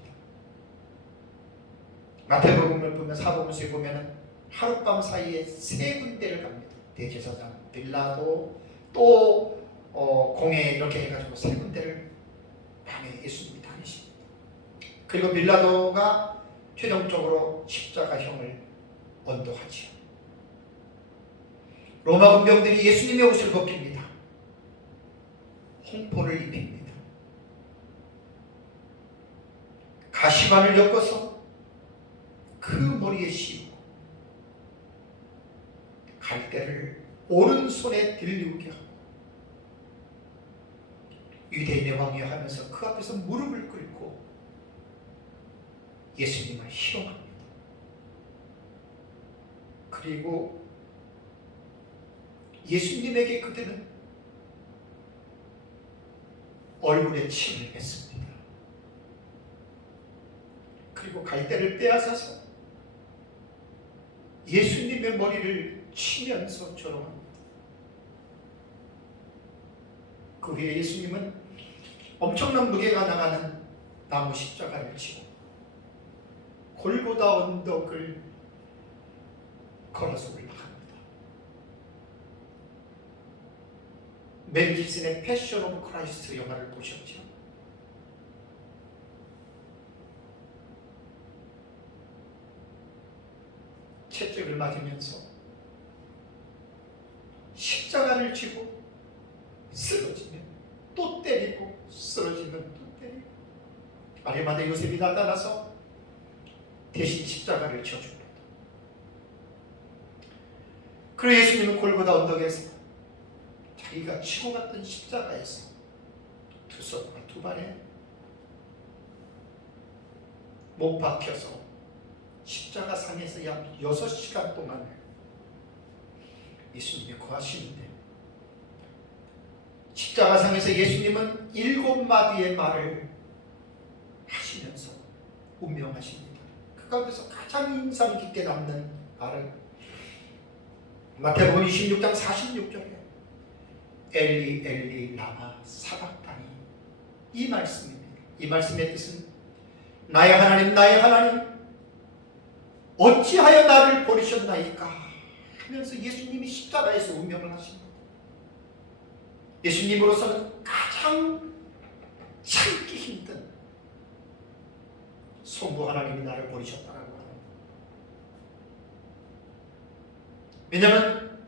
마태복음을 보면 사복음서에 보면 하룻밤 사이에 3군데를 갑니다. 대제사장, 빌라도, 또 공회 이렇게 해가지고 3군데를 밤에 예수님이 다니십니다. 그리고 빌라도가 최종적으로 십자가형을 언도하지요. 로마 군병들이 예수님의 옷을 벗깁니다. 홍포를 입힙니다. 가시관을 엮어서 그 머리에 씌우고 갈대를 오른손에 들리우게 하고 유대인의 왕이여 하면서 그 앞에서 무릎을 꿇고 예수님을 희롱합니다. 그리고 예수님에게 그들은 얼굴에 침을 뱉습니다. 그리고 갈대를 빼앗아서 예수님의 머리를 치면서 조롱합니다. 그 후에 예수님은 엄청난 무게가 나가는 나무 십자가를 지고 골고다 언덕을 걸어서 올라갑니다. 멜 깁슨의 패션 오브 크라이스트 영화를 보셨죠? 채찍을 맞으면서 십자가를 지고 쓰러지면 또 때리고 쓰러지면 또 때리고 아리마대 요셉이 나타나서 대신 십자가를 지어줍니다. 그리고 예수님은 골고다 언덕에서 자기가 치고 갔던 십자가에서 두 손과 두 발에 못 박혀서 십자가 상에서 약 6시간 동안 예수님이 거하시는데, 십자가 상에서 예수님은 7마디의 말을 하시면서 운명하십니다. 그 가운데서 가장 인상 깊게 남는 말은 마태복음 26장 46절에 엘리 엘리 라마 사박다니, 이 말씀입니다. 이 말씀의 뜻은 나의 하나님 나의 하나님 어찌하여 나를 버리셨나이까 하면서 예수님이 십자가에서 운명을 하십니다. 예수님으로서는 가장 참기 힘든 성부 하나님이 나를 버리셨다라고 하는, 왜냐하면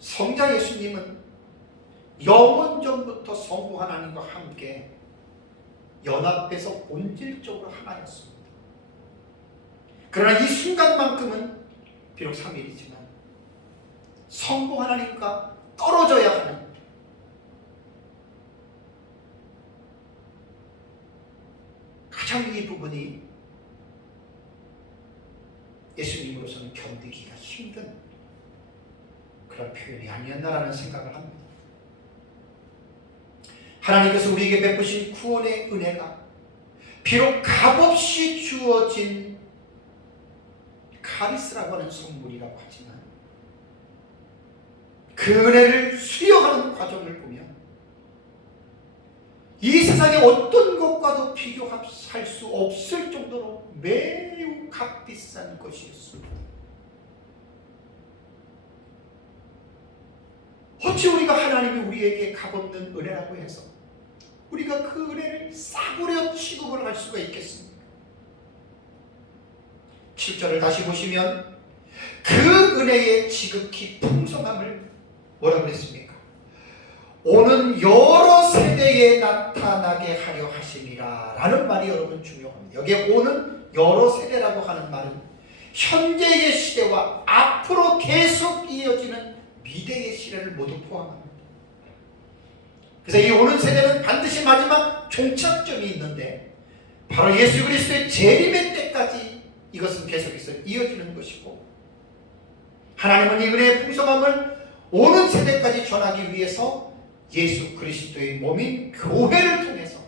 성자 예수님은 영원전부터 성부 하나님과 함께 연합해서 본질적으로 하나였습니다. 그러나 이 순간만큼은 비록 3일이지만 성부 하나님과 떨어져야 하는, 가장 이 부분이 예수님으로서는 견디기가 힘든 그런 표현이 아니었나라는 생각을 합니다. 하나님께서 우리에게 베푸신 구원의 은혜가 비록 값없이 주어진 카리스라고 하는 선물이라고 하지만 그 은혜를 수여하는 과정을 보면 이 세상의 어떤 것과도 비교할 수 없을 정도로 매우 값비싼 것이었습니다. 어찌 우리가 하나님이 우리에게 값없는 은혜라고 해서 우리가 그 은혜를 싸구려 취급을 할 수가 있겠습니까? 7절을 다시 보시면 그 은혜의 지극히 풍성함을 뭐라고 그랬습니까? 오는 여러 세대에 나타나게 하려 하심이라 라는 말이 여러분 중요합니다. 여기에 오는 여러 세대라고 하는 말은 현재의 시대와 앞으로 계속 이어지는 미래의 시대를 모두 포함합니다. 그래서 이 오는 세대는 반드시 마지막 종착점이 있는데 바로 예수 그리스도의 재림의 때까지 이것은 계속해서 이어지는 것이고, 하나님은 이 은혜의 풍성함을 오는 세대까지 전하기 위해서 예수 그리스도의 몸인 교회를 통해서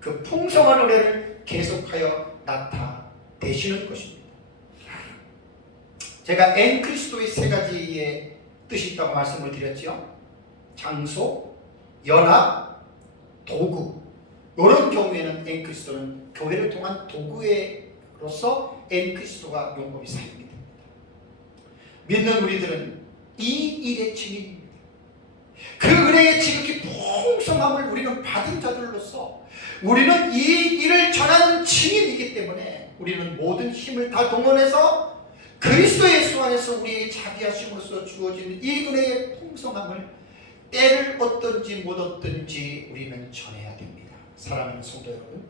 그 풍성한 은혜를 계속하여 나타내시는 것입니다. 제가 엔 그리스도의 세 가지의 뜻이 있다고 말씀을 드렸죠. 장소, 연합, 도구. 이런 경우에는 엔 그리스도는 교회를 통한 도구로서 엔 그리스도가 용법이 사용이 됩니다. 믿는 우리들은 이 일의 증인입니다. 그 은혜의 지극히 풍성함을 우리는 받은 자들로서 우리는 이 일을 전하는 증인이기 때문에 우리는 모든 힘을 다 동원해서 그리스도 예수 안에서 우리에게 자기하심으로써 주어지는 이 은혜의 풍성함을 때를 얻든지 못 얻든지 우리는 전해야 됩니다. 사랑하는 성도 여러분,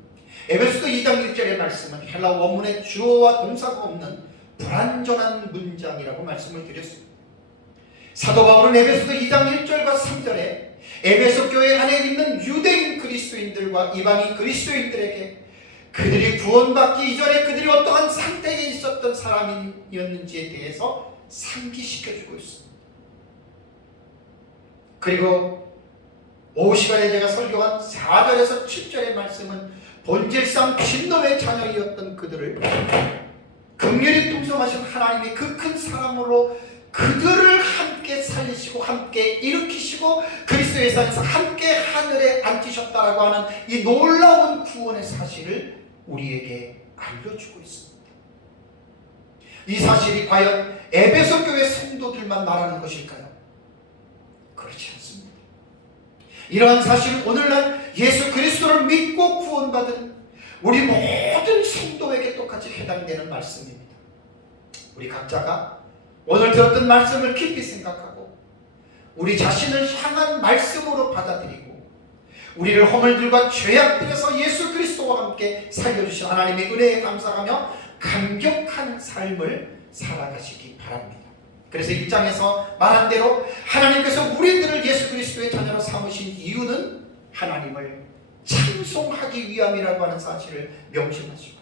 에베소서 2장 1절의 말씀은 헬라 원문에 주어와 동사가 없는 불완전한 문장이라고 말씀을 드렸습니다. 사도 바울은 에베소서 2장 1절과 3절에 에베소 교회 안에 있는 유대인 그리스도인들과 이방인 그리스도인들에게 그들이 구원받기 이전에 그들이 어떠한 상태에 있었던 사람이었는지에 대해서 상기시켜주고 있습니다. 그리고 오후 시간에 제가 설교한 4절에서 7절의 말씀은 본질상 진노의 자녀이었던 그들을 긍휼히 풍성하신 하나님이 그 큰 사랑으로 그들을 함께 살리시고 함께 일으키시고 그리스도의 산에서 함께 하늘에 앉히셨다라고 하는 이 놀라운 구원의 사실을 우리에게 알려주고 있습니다. 이 사실이 과연 에베소 교회 성도들만 말하는 것일까요? 그렇지 않습니다. 이러한 사실은 오늘날 예수 그리스도를 믿고 구원받은 우리 모든 성도에게 똑같이 해당되는 말씀입니다. 우리 각자가 오늘 들었던 말씀을 깊이 생각하고 우리 자신을 향한 말씀으로 받아들이고 우리를 허물들과 죄악들에서 예수 그리스도와 함께 살려주신 하나님의 은혜에 감사하며 감격하는 삶을 살아가시기 바랍니다. 그래서 1장에서 말한 대로 하나님께서 우리들을 예수 그리스도의 자녀로 삼으신 이유는 하나님을 찬송하기 위함이라고 하는 사실을 명심하시고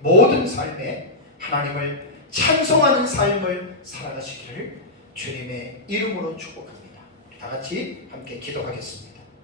모든 삶에 하나님을 찬송하는 삶을 살아가시기를 주님의 이름으로 축복합니다. 우리 다 같이 함께 기도하겠습니다.